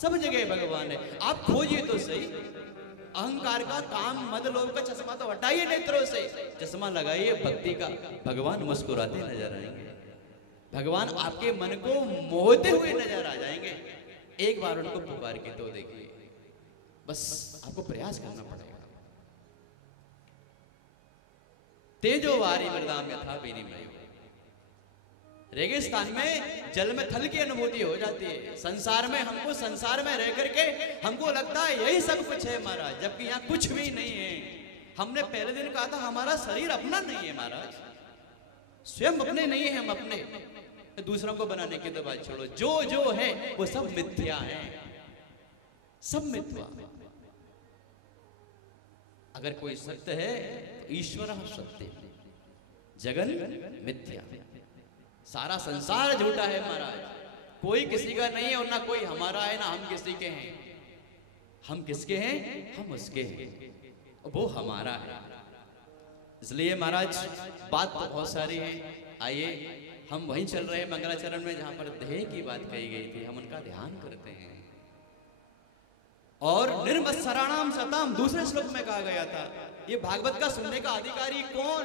सब जगह भगवान है। आप खोजिए तो सही, अहंकार का, काम, मद, लोभ का चश्मा तो हटाइए नेत्रों से, चश्मा लगाइए भक्ति का, भगवान मुस्कुराते नजर आएंगे, भगवान आपके मन को मोहते हुए नजर आ जाएंगे। एक बार उनको पुकार के तो देखिए, बस आपको प्रयास करना पड़ेगा। तेजो वारी मृदाम यथा विनिमय, रेगिस्तान में जल में थल की अनुभूति हो जाती है। संसार में हमको, संसार में रह करके हमको लगता है यही सब कुछ है महाराज, जबकि यहाँ कुछ भी नहीं है। हमने पहले दिन कहा था हमारा शरीर अपना नहीं है महाराज, स्वयं अपने नहीं है, हम अपने, दूसरों को बनाने की तो बात छोड़ो, जो जो है वो सब मिथ्या है, सब मिथ्या। अगर कोई सत्य है तो ईश्वर सत्य, जगन मिथ्या, सारा संसार झूठा है महाराज, कोई किसी का नहीं है और ना कोई हमारा है, ना हम किसी के हैं। हम किसके हैं? हम उसके हैं, वो हमारा है। इसलिए महाराज बात तो बहुत सारी है, आइए हम वहीं चल रहे हैं मंगलाचरण में जहां पर देह की बात कही गई थी, हम उनका ध्यान करते हैं। और निर्मत्सराणाम सताम दूसरे श्लोक में कहा गया था, ये भागवत का सुनने का अधिकारी कौन?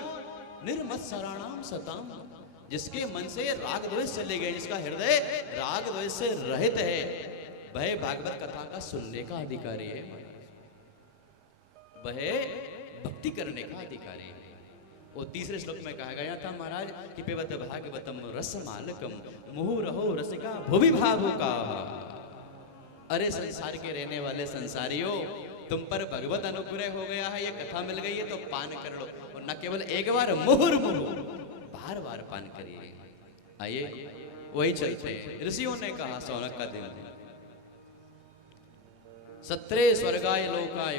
निर्मत्सराणाम सताम, जिसके मन से राग द्वेष चले गए, जिसका हृदय राग द्वेष से रहित है, वह भागवत कथा का सुनने का अधिकारी है, वह भक्ति करने का अधिकारी है। और तीसरे श्लोक में कहा गया था महाराज कि पिबत भागवतम रसमालकम मुहुरहो रसिका भुवि भावुका। अरे संसार के रहने वाले संसारियों, तुम पर भगवत अनुग्रह हो गया है, ये कथा मिल गई है तो पान कर लो, और न केवल एक बार, मुहुर्मुहु बार बार पान करिए। आइए वही चलते हैं। ऋषियों ने कहा सौनक का दिन, सत्रे स्वर्गाय लोकाय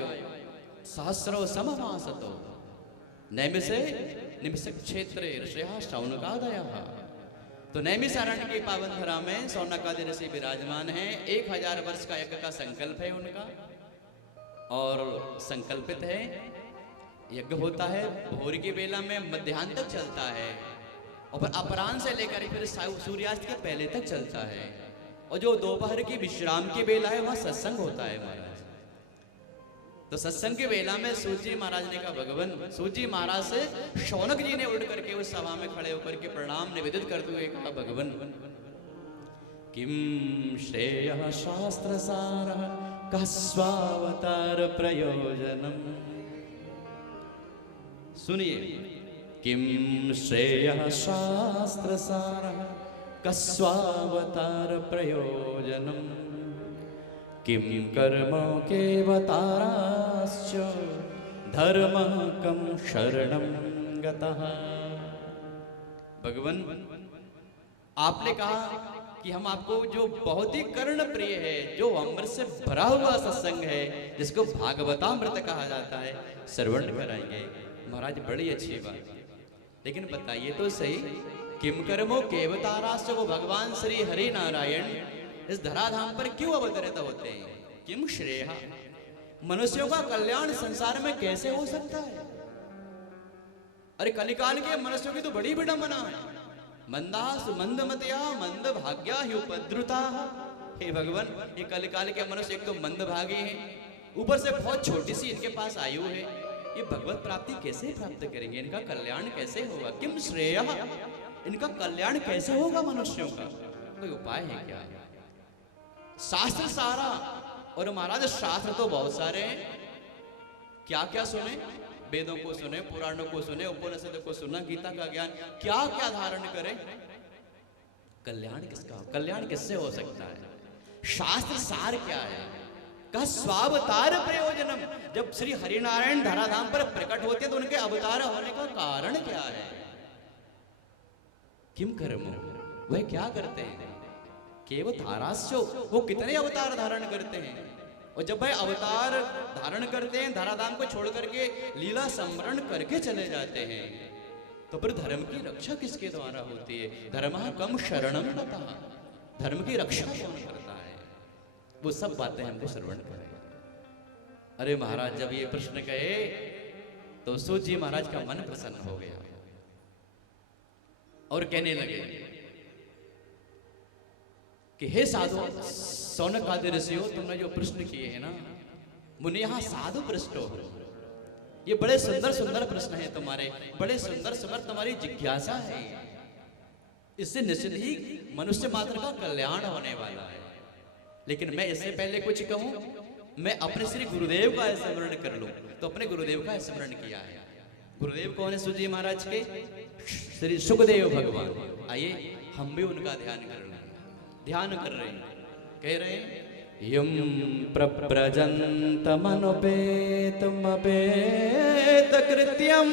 सहस्रो सममासतो नैमिषे निमिष क्षेत्रे ऋषयः शौनकादयः। तो नैमिषारण्य की पावन धरा में शौनकादि ऋषि विराजमान हैं। 1000 वर्ष का यज्ञ का संकल्प है उनका, और संकल्पित है यज्ञ होता है भोर की बेला में, मध्याह्न तक चलता है, और फिर अपराह्न से लेकर फिर सूर्यास्त के पहले तक चलता है। और जो दोपहर की विश्राम की बेला है वहां सत्संग होता है महाराज। तो सत्संग की बेला में सूत जी महाराज ने कहा, भगवान, सूत जी महाराज से शौनक जी ने उठ करके उस सभा में खड़े होकर के प्रणाम निवेदित करते हुए कहा, भगवान किम श्रेयः शास्त्र सारः कस्वावतार प्रयोजनम। सुनिए, किम श्रेयः शास्त्र सारः कस्वावतार प्रयोजनम, किम कर्म केवताराश्च धर्मः कम शरणं गतः। भगवान, आपने कहा कि हम आपको जो बहुत ही कर्ण प्रिय है, जो अमृत से भरा हुआ सत्संग है, जिसको भागवतामृत कहा जाता है, श्रवण कराएंगे। महाराज बड़ी अच्छी बात, लेकिन बताइए तो सही, किम कर्मो केवताराश्च, वो भगवान श्री हरि नारायण इस धराधाम पर क्यों अवतरित होते हैं? किम श्रेयः, मनुष्यों का कल्याण संसार में कैसे हो सकता है? अरे कलिकाल के मनुष्यों की तो बड़ी विडंबना है। मंदास मंदमतया मंद भाग्या उपद्रुता। हे भगवान, ये कलिकाल के मनुष्य एक तो मंदभागी हैं, ऊपर से बहुत छोटी सी इनके पास आयु है, ये भगवत प्राप्ति कैसे प्राप्त करेंगे? इनका कल्याण कैसे होगा? किम श्रेयः, इनका कल्याण कैसे होगा मनुष्यों का? कोई उपाय है क्या? शास्त्र सारा, और महाराज शास्त्र तो बहुत सारे हैं, क्या क्या सुने? वेदों को सुने, पुराणों को सुने, उपनिषद को सुना, गीता का ज्ञान, क्या क्या धारण करें? कल्याण किसका? कल्याण किससे हो सकता है? शास्त्र सार क्या है? का स्वावतार प्रयोजनम, जब श्री हरिनारायण धराधाम पर प्रकट होते हैं तो उनके अवतार होने का कारण क्या है? किम कर्मो, वह क्या करते हैं? केवताराश्चो, वो कितने अवतार धारण करते हैं? और जब भाई अवतार धारण करते हैं, धराधाम को छोड़ करके लीला स्मरण करके चले जाते हैं, तो फिर धर्म की रक्षा किसके द्वारा होती है? धर्मः कम शरणं गतः, धर्म की रक्षा कौन करता है? वो सब बातें हमको श्रवण करें। अरे महाराज, जब ये प्रश्न कहे तो सूत जी महाराज का मन प्रसन्न हो गया और कहने लगे, कि हे साधु शौनक आदि ऋषियों, तुमने जो प्रश्न किए हैं ना, मुनि यहाँ साधु पृष्ठ हो, ये बड़े सुंदर सुंदर प्रश्न हैं तुम्हारे, बड़े सुंदर सुंदर तुम्हारी जिज्ञासा है, इससे निश्चित ही मनुष्य मात्र का कल्याण होने वाला है। लेकिन मैं इससे पहले कुछ कहूं, मैं अपने श्री गुरुदेव का स्मरण कर लूं, तो अपने गुरुदेव का स्मरण किया है। गुरुदेव कौन है? सूजी महाराज के श्री सुखदेव भगवान। आइए हम भी उनका ध्यान कर रहे हैं, ध्यान कर रहे हैं। कह रहे हैं यम प्रव्रजन्तमनुपेतमपेत कृत्यम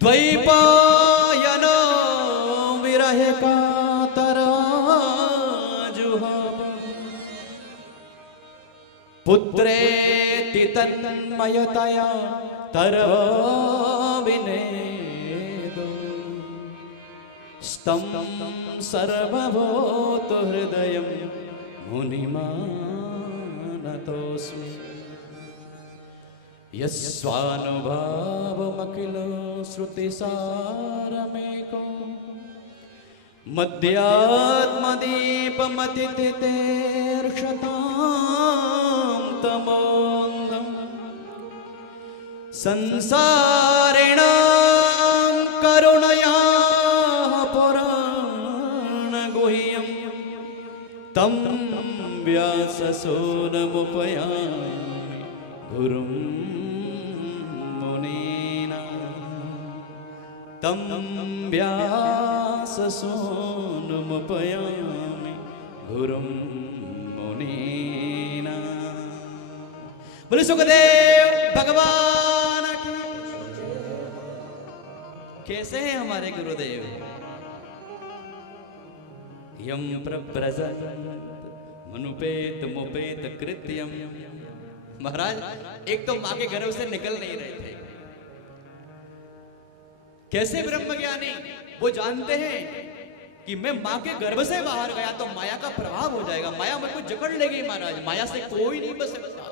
द्वैपायनो विरह कातरा जुहाव पुत्रेति तन्मयतया तरवो विनेदो स्तं सर्वभूत हृदयं मुनिमानतोऽस्मि यस्वानुभावमखिलो श्रुतिसारमेको मध्यात्मदीपमतिथितेर्षतां तमोऽन्धं संसारिणां करुणया पुराणगुह्यं तं व्याससूनमुपयामि गुरुं तं व्याससूनुमुपयामि गुरुं मुनीना। बोले सुखदेव भगवान की। कैसे हैं हमारे गुरुदेव? यम प्रव्रजन्त मनुपेत मुपेत कृत्यम। महाराज एक तो मां के गर्भ से निकल नहीं रहे थे। कैसे ब्रह्मज्ञानी? वो जानते हैं कि मैं मां के गर्भ से बाहर गया तो माया का प्रभाव हो जाएगा, माया मुझको जकड़ लेगी। महाराज माया से कोई नहीं बच सकता।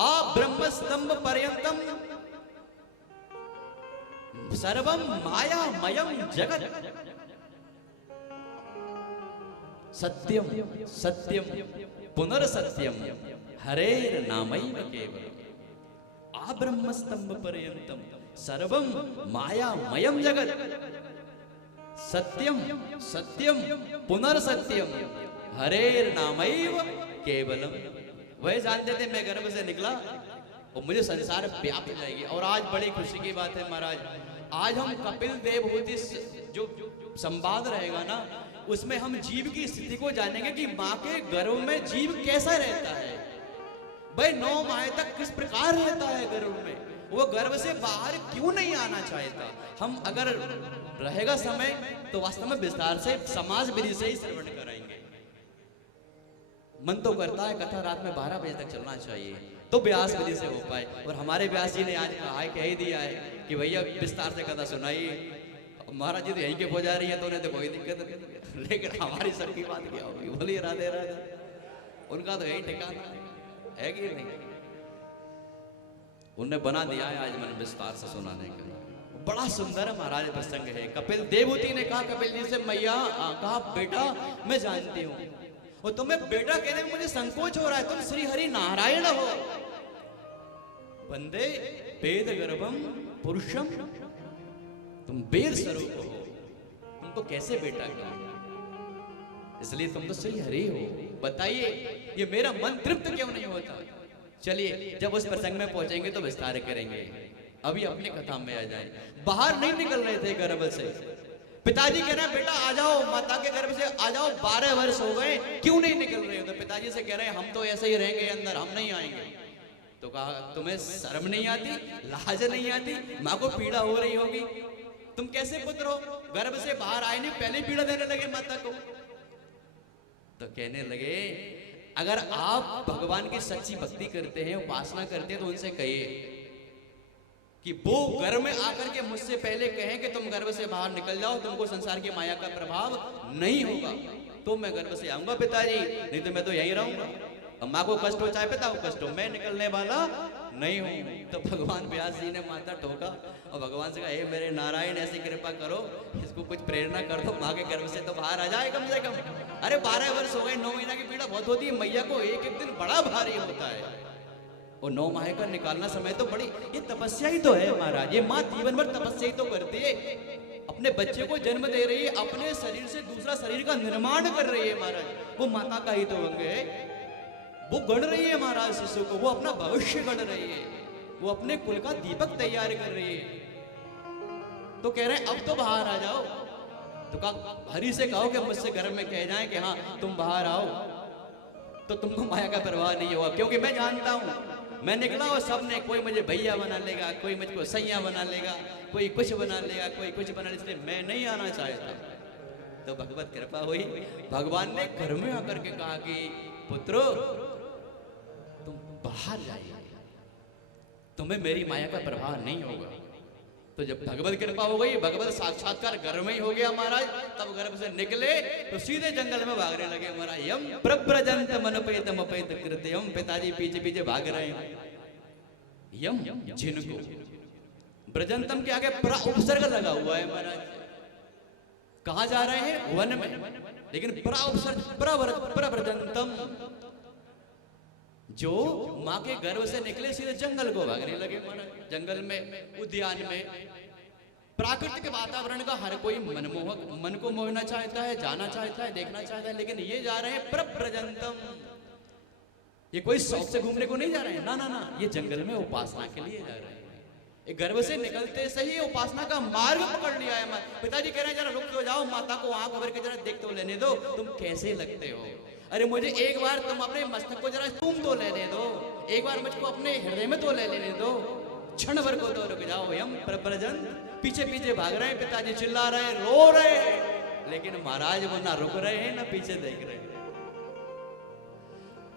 आप ब्रह्म स्तंभ पर्यंतम सर्वम मायामयम जगत सत्यम सत्यम पुनर्सत्यम हरेर नामैव केवलम। आ ब्रह्म स्तंभ पर्यंतम सर्वम मायामयम जगत सत्यम सत्यम पुनर्सत्यम हरेर नामैव केवलम। वह जानते थे मैं गर्भ से निकला और मुझे संसार व्याप जाएगी। और आज बड़ी खुशी की बात है महाराज, आज हम कपिल देवहूति जो संवाद रहेगा ना, उसमें हम जीव की स्थिति को जानेंगे कि माँ के गर्भ में जीव कैसा रहता है। भाई 9 माह तक किस प्रकार रहता है गर्भ में, वो गर्भ से बाहर क्यों नहीं आना चाहता। हम अगर रहेगा समय तो वास्तव में विस्तार से समाज विधि से ही श्रवण कराएंगे। मन तो करता है कथा रात में 12 बजे तक चलना चाहिए तो व्यास विधि से हो पाए। और हमारे व्यास जी ने आज कहा है, कह ही दिया है कि भैया विस्तार से कथा सुनाइए। महाराज जी तो यहीं के पुजारी है तो उन्हें तो कोई दिक्कत नहीं, लेकिन हमारी सबकी बात क्या होगी? बोलिए राधे राधे। उनका तो यही ठिकाना है कि नहीं? उन्होंने बना दिया है आज मन विस्तार से सुनाने का। बड़ा सुंदर महाराज प्रसंग है। कपिल देवहूति ने कहा कपिल जी से, मैया कहा बेटा मैं जानती हूँ और तुम्हें बेटा कहने में मुझे संकोच हो रहा है, तुम श्री हरि नारायण हो। वंदे वेद गर्भम पुरुषम, तुम वेद स्वरूप हो, तुमको कैसे बेटा कहूं? इसलिए तुम तो श्री हरि हो। बताइए ये मेरा मन तृप्त क्यों नहीं होता? चलिए जब उस प्रसंग में पहुंचेंगे तो विस्तार करेंगे। अभी अपनी कथा में आ जाए। बाहर नहीं निकल रहे थे गर्भ से। पिताजी कह रहे हैं बेटा आ जाओ, माता के गर्भ से आ जाओ, 12 वर्ष हो गए क्यों नहीं निकल रहे हो? तो पिताजी से कह रहे हैं हम तो ऐसे ही रहेंगे अंदर, हम नहीं आएंगे। तो कहा तुम्हें शर्म नहीं आती, लाज नहीं आती? माँ को पीड़ा हो रही होगी, तुम कैसे पुत्र हो? गर्भ से बाहर आए नहीं, पहले पीड़ा देने लगे माता को। तो कहने लगे अगर आप भगवान की सच्ची भक्ति करते हैं, उपासना करते हैं, तो उनसे कहिए कि वो गर्भ में आकर के मुझसे पहले कहें कि तुम गर्भ से बाहर निकल जाओ, तुमको संसार की माया का प्रभाव नहीं होगा, तो मैं गर्भ से आऊंगा पिताजी, नहीं तो मैं तो यहीं रहूंगा। अब माँ को कष्ट हो चाहे पिता को कष्ट हो, मैं निकलने वाला नहीं हूँ। तो भगवान व्यास जी ने माथा ठोका और भगवान से कहा, हे मेरे नारायण ऐसी कृपा करो, इसको कुछ प्रेरणा कर दो, माँ के गर्भ से तो बाहर आ जाए कम से कम। अरे 12 वर्ष हो गए, 9 महीना की पीड़ा बहुत होती है, मैया को एक एक दिन बड़ा भारी होता है। और 9 माह का निकालना समय तो बड़ी, ये तपस्या ही तो है महाराज। ये माँ जीवन भर तपस्या ही तो करती है, अपने बच्चे को जन्म दे रही है, अपने शरीर से दूसरा शरीर का निर्माण कर रही है महाराज। वो माता का ही तो अंग है, वो गढ़ रही है महाराज शिशु को, वो अपना भविष्य गढ़ रही है, वो अपने कुल का दीपक तैयार कर रही है। तो कह रहे हैं अब तो बाहर आ जाओ। तो कहा हरि से कहो कि मुझसे घर में कह जाए कि हाँ तुम बाहर आओ, तो तुमको माया का प्रभाव नहीं होगा। क्योंकि मैं जानता हूं, मैं निकला और सबने, कोई मुझे भैया बना लेगा, कोई मुझको सैया बना लेगा, कोई कुछ बना लेगा, कोई कुछ बना लेगा, इसलिए मैं नहीं आना चाहता। तो भगवत कृपा हुई, भगवान ने घर में आकर के कहा कि पुत्रो तुम बाहर जाइए, तुम्हें मेरी माया का प्रभाव नहीं होगा। तो जब भगवत कृपा हो गई, भगवत साक्षात्कार घर में ही हो गया महाराज, तब गर्भ से निकले तो सीधे जंगल में भागने लगे महाराज। यम प्रव्रजंत मनपेत मपेत कृत्यम, पिताजी पीछे पीछे भाग रहे हैं। यम जिनको ब्रजंतम के आगे प्र उपसर्ग लगा हुआ है महाराज। कहा जा रहे हैं? वन में, लेकिन प्र उपसर्ग प्रव्रजंतम, जो माँ के गर्भ से निकले सीधे जंगल को भागने लगे महाराज। जंगल में, उद्यान में, प्राकृतिक वातावरण का हर कोई मनमोहक, मन को मोहना चाहता है, जाना चाहता है, देखना चाहता है, लेकिन ये जा रहे हैं प्रव्रजंतम। ये कोई शौक से घूमने को नहीं जा रहे हैं, ना ना ना, ये जंगल में उपासना के लिए जा रहे हैं। एक गर्भ से निकलते सही उपासना का मार्ग पकड़ लिया है। पिताजी कह रहे हैं जरा रुक तो जाओ, माता को आंख भर के जरा देख तो लेने दो, तुम कैसे लगते हो। अरे मुझे एक बार तुम अपने मस्तक को जरा तुम तो लेने दो, एक बार मुझको अपने हृदय में तो ले लेने दो, क्षण भर को तो रुक जाओ। यम प्रव्रजन, पीछे पीछे भाग रहे हैं, पिताजी चिल्ला रहे हैं, रो रहे हैं, लेकिन महाराज वो ना रुक रहे हैं ना पीछे देख रहे हैं।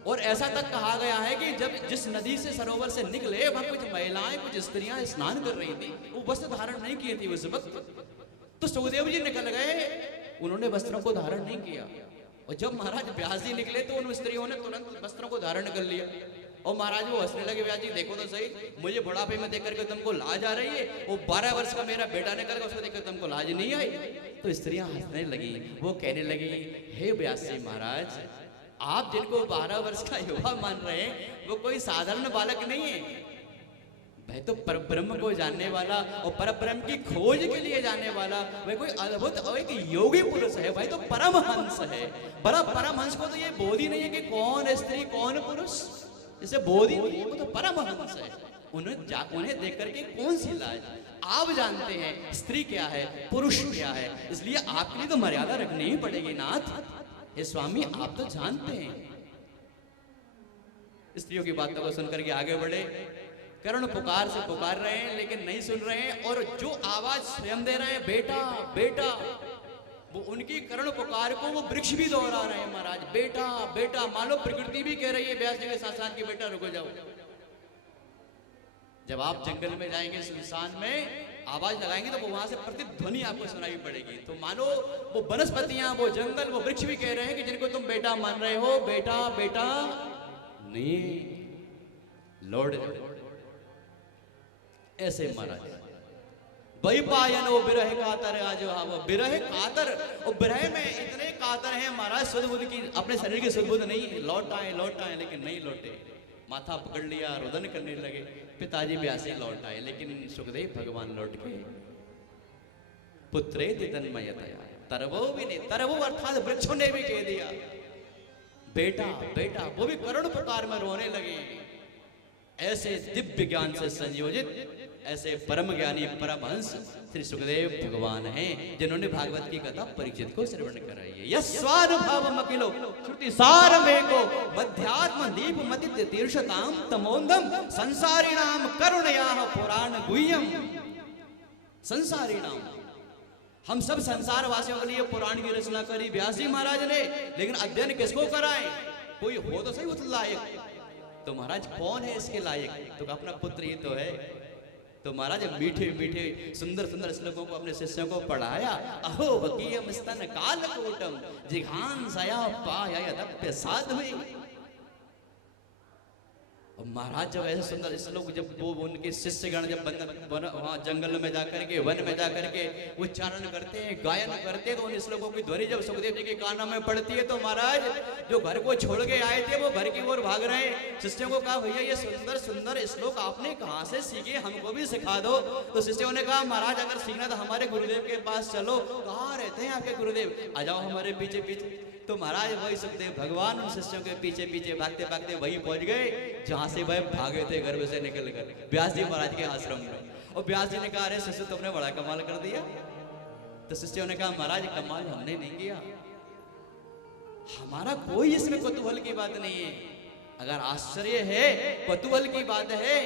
और ऐसा तक कहा गया है कि जब जिस नदी से सरोवर से निकले, वहां कुछ महिलाएं, कुछ स्त्रियां स्नान कर रही थी, वो वस्त्र धारण नहीं किए थे उस वक्त। तो सुखदेव जी निकल गए, उन्होंने वस्त्रों को धारण नहीं किया। और जब महाराज व्यास जी निकले तो उन स्त्रियों ने तुरंत वस्त्रों को धारण कर लिया। और महाराज वो हंसने लगे, व्यास जी देखो तो सही, मुझे बुढ़ापे में देख करके तुमको लाज आ रही है, वो 12 वर्ष का मेरा बेटा निकल गया, उसको देखकर तुमको लाज नहीं आई। तो स्त्रियां हंसने लगी, वो कहने लगी, हे व्यास जी महाराज, आप जिनको 12 वर्ष का युवा मान रहे हैं, वो कोई साधारण बालक नहीं है। भाई तो परब्रह्म को जानने वाला और परब्रह्म की खोज के लिए जाने वाला, वह कोई अद्भुत और एक योगी पुरुष है। भाई तो परमहंस है। बड़ा परमहंस को तो ये बोध ही नहीं है कि कौन स्त्री कौन पुरुष, इसे बोध ही नहीं है, वो तो परमहंस है। उन्हें देख करके कौन सी लाज। आप जानते हैं स्त्री क्या है, पुरुष क्या है, इसलिए आपके लिए तो मर्यादा रखनी ही पड़ेगी नाथ। हे स्वामी आप तो जानते हैं। स्त्रियों की बातों को सुनकर के आगे बढ़े, करुण पुकार से पुकार रहे हैं लेकिन नहीं सुन रहे हैं। और जो आवाज स्वयं दे रहे हैं, बेटा बेटा, वो उनकी करुण पुकार को वो वृक्ष भी दोहरा रहे हैं महाराज। बेटा बेटा, मान लो प्रकृति भी कह रही है व्यास जी के साथ साथ कि बेटा रुको जाओ। जब आप जंगल में जाएंगे, सुनसान में आवाज लगाएंगे तो वो वहां से प्रतिध्वनि आपको सुनाई पड़ेगी। तो मानो वो वनस्पतियां, वो जंगल, वो वृक्ष भी कह रहे हैं कि जिनको तुम बेटा मान रहे हो, बेटा बेटा नहीं, लौट ऐसे महाराज। वही पायनो बिरह कातर, आज वो बिरह कातर, और बिरह में इतने कातर हैं महाराज, सुध बुध की, अपने शरीर की सुध बुध नहीं, लौट आए लेकिन नहीं लौटे। माथा पकड़ लिया, रुदन करने लगे। पिताजी व्यासी लौट आए, लेकिन सुखदेव भगवान लौट गए। पुत्रे तन्मयतया तरवो भी नहीं, तरवो अर्थात वृक्षों ने भी कह दिया बेटा बेटा, वो भी करुण पुकार में रोने लगे। ऐसे दिव्य ज्ञान से संयोजित, ऐसे परम ज्ञानी परमहंस श्री सुखदेव भगवान हैं, जिन्होंने भागवत की कथा परिचित को श्रवण कराई है। यस्वानुभवमखिलो श्रुति सारमेको मध्यात्म दीप मतित तीर्षताम तमोंदम संसारिणाम करुणयाः पुराण गुह्यम। संसारिणाम, हम सब संसार वासियों के लिए पुराण की रचना करी व्यास जी महाराज ने, लेकिन अध्ययन किसको कराएं? कोई हो तो सही उस लायक। तो महाराज कौन है इसके लायक? तो अपना पुत्र ही तो है। तो महाराज मीठे मीठे सुंदर सुंदर श्लोकों को अपने शिष्यों को पढ़ाया। अहो वकीयम स्तन कालकूटम जिघान सया पाया यदप्य साध्वी। और महाराज जब ऐसे सुंदर श्लोक, जब वो उनके शिष्यगण जब वहाँ जंगल में जाकर के, वन में जाकर के उच्चारण करते हैं, गायन करते हैं, तो उन श्लोकों की ध्वनि जब सुखदेव जी के कानों में पड़ती है तो महाराज जो घर को छोड़ के आए थे वो घर की ओर भाग रहे हैं। शिष्यों को कहा भैया ये सुंदर सुंदर श्लोक आपने कहाँ से सीखे, हमको भी सिखा दो। तो शिष्यों ने कहा महाराज अगर सीखना तो हमारे गुरुदेव के पास चलो। कहाँ रहते हैं आपके गुरुदेव, आ जाओ हमारे पीछे पीछे। तो महाराज वही सुखदेव भगवान उन शिष्यों के पीछे पीछे भागते भागते वही पहुंच गए जहां से वह भागे थे गर्भ से निकलकर, व्यास जी महाराज के आश्रम में। और व्यास जी ने कहा अरे शिष्य तुमने बड़ा कमाल कर दिया। तो शिष्यों ने कहा महाराज कमाल हमने नहीं किया, हमारा कोई इसमें कौतूहल की बात नहीं है। अगर आश्चर्य है, कौतूहल की बात है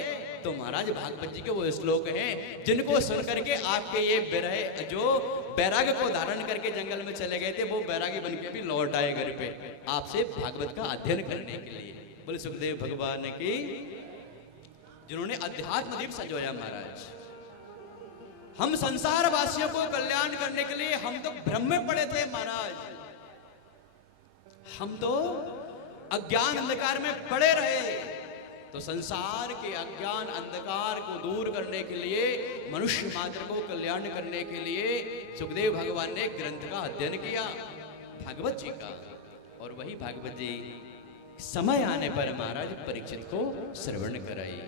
तो महाराज भागवत जी के वो श्लोक हैं जिनको सुन करके आपके ये विरह जो बैराग को धारण करके जंगल में चले गए थे वो बैरागी बन के भी लौट आए घर पे आपसे भागवत का अध्ययन करने के लिए। बोले सुखदेव भगवान की, जिन्होंने अध्यात्म दीप संजोया। महाराज हम संसार वासियों को कल्याण करने के लिए हम तो भ्रम में पड़े थे महाराज, हम तो अज्ञान अंधकार में पड़े रहे। तो संसार के अज्ञान अंधकार को दूर करने के लिए, मनुष्य मात्र को कल्याण करने के लिए सुखदेव भगवान ने ग्रंथ का अध्ययन किया भागवत जी का। और वही भागवत जी समय आने पर महाराज परीक्षित को श्रवण कराई।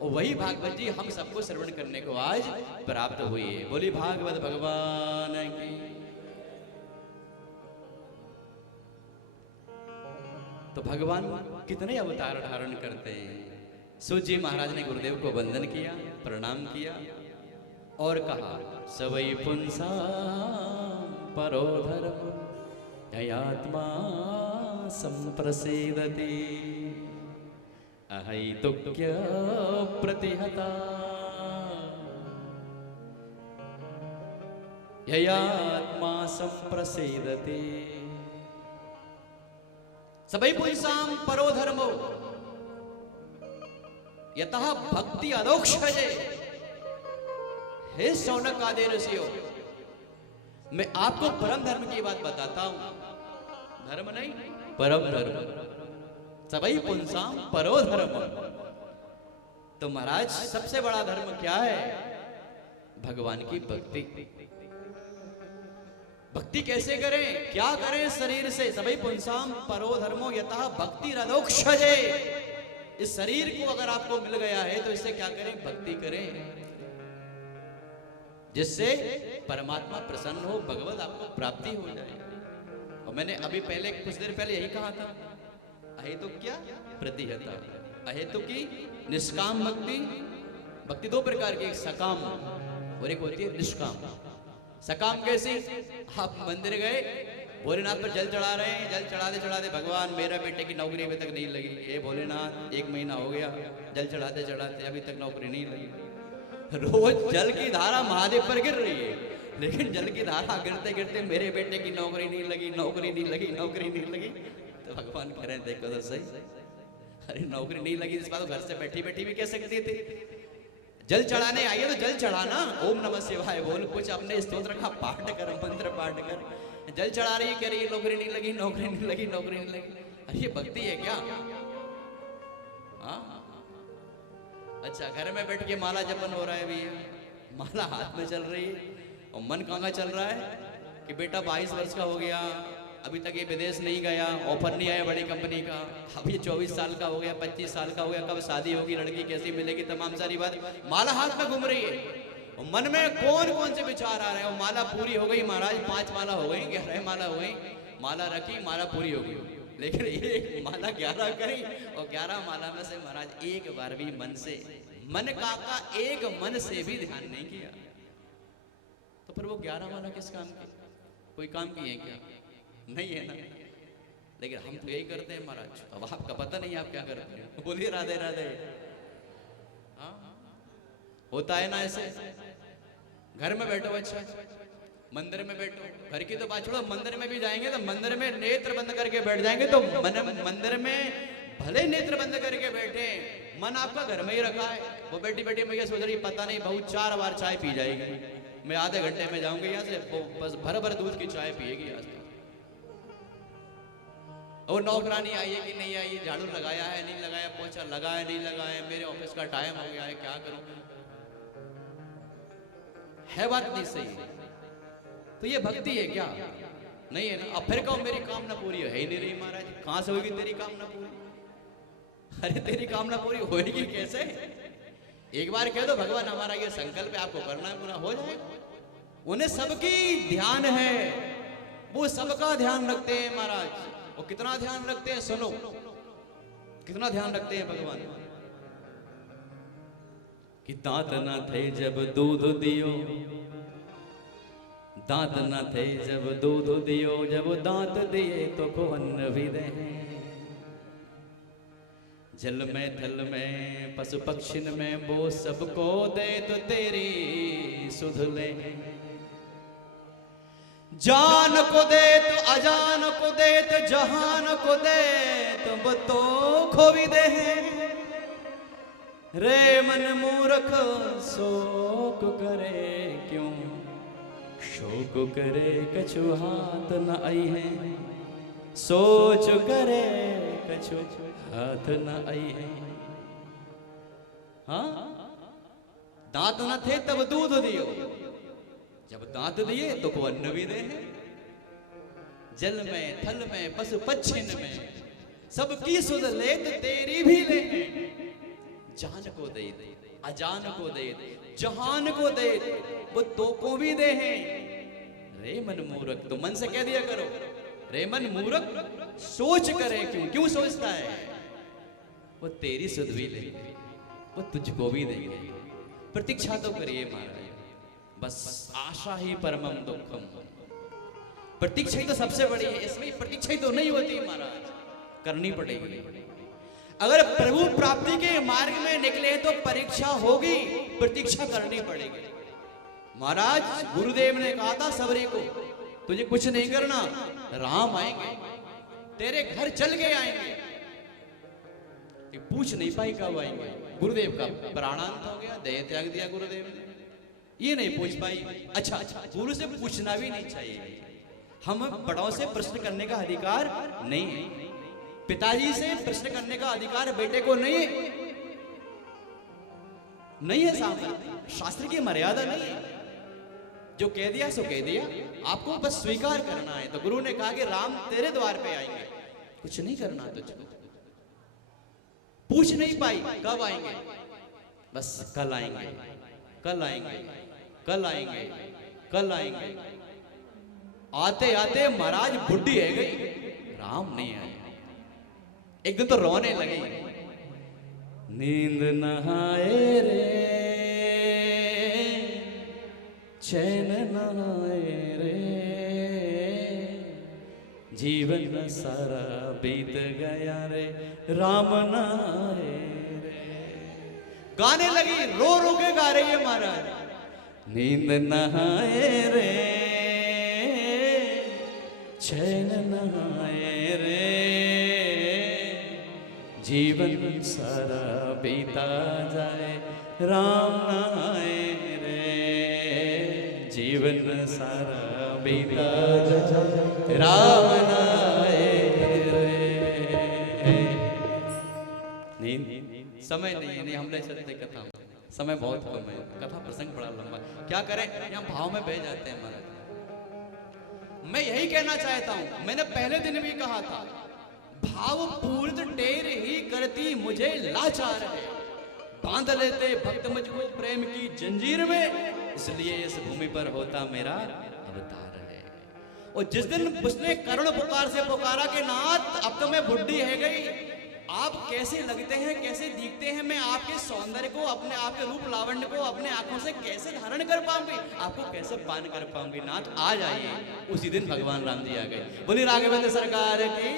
और वही भागवत जी हम सबको श्रवण करने को आज प्राप्त हुई है। बोली भागवत भगवान की। तो भगवान कितने अवतार धारण करते हैं। सूत जी महाराज ने गुरुदेव को वंदन किया, प्रणाम किया और कहा सवै पुंसा परो धर्म ययात्मा संप्रसेदति अहैतुक्य प्रतिहता ययात्मा संप्रसेदति। सबै पुंसाम परो धर्मो यतः भक्ति अदोक्षजे। हे शौनक आदि ऋषियों, मैं आपको परम धर्म की बात बताता हूं, धर्म नहीं परम धर्म। सबै पुंसाम परो धर्म। तो महाराज सबसे बड़ा धर्म क्या है? भगवान की भक्ति। भक्ति कैसे करें, क्या करें शरीर से? सबै पुंसाम परो धर्मो यतः भक्ति रदोक्षजे। इस शरीर को अगर आपको मिल गया है तो इससे क्या करें? भक्ति करें, जिससे परमात्मा प्रसन्न हो, भगवत आपको प्राप्ति हो जाए। और मैंने अभी पहले कुछ देर पहले यही कहा था, अहेतु क्या प्रतिहता। अहेतु की निष्काम भक्ति। भक्ति दो प्रकार की, एक सकाम और एक होती है निष्काम। सकाम कैसी? आप मंदिर गए, भोलेनाथ पर जल चढ़ा रहे हैं, जल चढ़ाते चढ़ाते भगवान मेरा बेटे की नौकरी अभी तक नहीं लगी। ये भोलेनाथ 1 महीना हो गया जल चढ़ाते चढ़ाते अभी तक नौकरी नहीं लगी। रोज जल की धारा महादेव पर गिर रही है, लेकिन जल की धारा गिरते गिरते मेरे बेटे की नौकरी नहीं लगी, नौकरी नहीं लगी, नौकरी नहीं लगी। तो भगवान कह रहे हैं देखो तो सही, अरे नौकरी नहीं लगी इस बात तो घर से बैठी बैठी भी कह सकती थी। जल चढ़ाने आई है तो जल चढ़ाना, ओम नमः शिवाय बोल, कुछ अपने स्तोत्र का पाठ कर, मंत्र पाठ कर। जल चढ़ा रही है, कह रही है नौकरी नहीं लगी, नौकरी नहीं लगी, नौकरी नहीं लगी। अरे ये भक्ति है क्या? हाँ अच्छा, घर में बैठ के माला जपन हो रहा है भैया, माला हाथ में चल रही है और मन कहाँ चल रहा है कि बेटा 22 वर्ष का हो गया, अभी तक ये विदेश नहीं गया, ऑफर नहीं आया बड़ी कंपनी का, अब ये 24 साल का हो गया, 25 साल का हो गया, कब शादी होगी, लड़की कैसी मिलेगी, तमाम सारी बात माला हाथ में घूम रही है। और मन में कौन कौन से विचार आ रहे हैं। और माला पूरी हो गई महाराज, 5 माला हो गई, 11 माला हो गई, माला रखी, माला पूरी हो गई, लेकिन एक माला 11 करी और 11 माला में से महाराज एक बार भी मन से, मन का एक मन से भी ध्यान नहीं किया। तो फिर वो 11 माला किस काम की? कोई काम की है क्या? नहीं है ना। लेकिन हम तो यही करते हैं महाराज। अब आपका पता नहीं आप क्या करते हैं। बोलिए राधे राधे। हाँ होता है ना ऐसे। घर में बैठो, अच्छा मंदिर में बैठो, घर की तो बात छोड़ो, मंदिर में भी जाएंगे तो मंदिर में नेत्र बंद करके बैठ जाएंगे तो मंदिर में भले नेत्र बंद करके बैठे, मन आपका घर में ही रखा है। वो बैठी बैठी मैं ये सोच रही पता नहीं बहू 4 बार चाय पी जाएगी, मैं आधे घंटे में जाऊंगी यहाँ से, बस भर भर दूध की चाय पिएगी आज। वो नौकरानी आई है कि नहीं आई है, झाड़ू लगाया है नहीं लगाया, पोछा लगाया नहीं लगाया, मेरे ऑफिस का टाइम हो गया है, क्या करूं? है बात नहीं सही? तो ये भक्ति है क्या? नहीं है ना। अब फिर कहो मेरी कामना पूरी है ही नहीं रही महाराज। कहां से होगी तेरी कामना पूरी? अरे तेरी कामना पूरी होगी कैसे? एक बार कह दो भगवान हमारा ये संकल्प है, आपको करना है, पूरा हो जाएगा। उन्हें सबकी ध्यान है, वो सबका ध्यान रखते हैं महाराज। वो कितना ध्यान रखते हैं सुनो, कितना ध्यान रखते हैं भगवान। कि दांत न थे जब दूध दियो, दांत न थे जब दूध दियो, जब दांत दिए तो को अन्न भी दे। जल में थल में पशु पक्षिन में वो सबको दे तो तेरी सुध ले। जान को दे तो अजान को दे तो जहान को दे तो वो तो खो भी दे। रे मन मूर्ख शोक करे क्यों, शोक करे कछु हाथ न आई है, सोच करे कछु हाथ न आई है। हाँ, दांत न थे तब दूध दियो, जब दांत दिए तो को अन्न भी दे। जल में थल में पशु पक्षिन में सबकी सुध ले तो तेरी भी ले। जान को दे अजान को दे जहान को दे वो तो को भी दे है। रे मन मूर्ख, तो मन से कह दिया करो, रे मन मूर्ख सोच करे क्यों, क्यों सोचता है? वो तेरी सुध भी ले, वो तुझको भी देंगे। प्रतीक्षा तो करिए महाराज, बस आशा ही परमम दुखम। प्रतीक्षा ही तो सबसे बड़ी है, इसमें प्रतीक्षा ही तो नहीं होती महाराज, करनी पड़ेगी। अगर प्रभु प्राप्ति के मार्ग में निकले तो परीक्षा होगी, प्रतीक्षा करनी पड़ेगी। महाराज गुरुदेव ने कहा था सबरी को, तुझे कुछ नहीं करना, राम आएंगे तेरे घर चल के आएंगे। पूछ नहीं पाई कब आएंगे, गुरुदेव का प्राणांत हो गया, देह त्याग दिया गुरुदेव ने, ये नहीं पूछ पाई। अच्छा, गुरु से पूछना भी नहीं चाहिए। हम बड़ों से प्रश्न करने का अधिकार नहीं है, पिताजी से प्रश्न करने का अधिकार बेटे को नहीं है, नहीं है सामने, शास्त्र की मर्यादा नहीं है। जो कह दिया सो कह दिया, आपको बस स्वीकार करना है। तो गुरु ने कहा कि राम तेरे द्वार पे आएंगे, कुछ नहीं करना तुझको। पूछ नहीं पाई कब आएंगे, बस कल आएंगे, कल आएंगे, कल आएंगे, कल आएंगे। आते आते महाराज बुढ़ी है गई, राम नहीं आए। एक दिन तो रोने लगी, नींद नहाए रे चैन नहाए रे, जीवन सारा बीत गया रे, राम नहाए रे। गाने लगी, रो रो के गा रही है महाराज। नींद नहाए रे चैन नहाए रे, जीवन सारा बीता जाए, राम नहाए रे, जीवन सारा बीता जाए, राम नहाए रे। नींद समय नहीं, हमने चलते कथा, समय बहुत कम है, कथा प्रसंग बड़ा लंबा, क्या करें, यहाँ भाव में बह जाते हैं महाराज। मैं यही कहना चाहता हूं, मैंने पहले दिन भी कहा था, भाव पूर्ण टेर ही करती मुझे लाचार है, बांध लेते भक्त मुझको प्रेम की जंजीर में, इसलिए इस भूमि पर होता मेरा अवतार है। और जिस दिन उसने करुण पुकार से पुकारा कि नाथ अब तो मैं बुढ़ी है गई, आप कैसे लगते हैं, कैसे दिखते हैं, मैं आपके सौंदर्य को, अपने आपके रूप लावण्य को अपने आंखों से कैसे धारण कर पाऊंगी, आपको कैसे पान कर पाऊंगी, नाथ आ जाइए। उसी दिन भगवान राम जी आ गए। बोली राघवेंद्र सरकार की।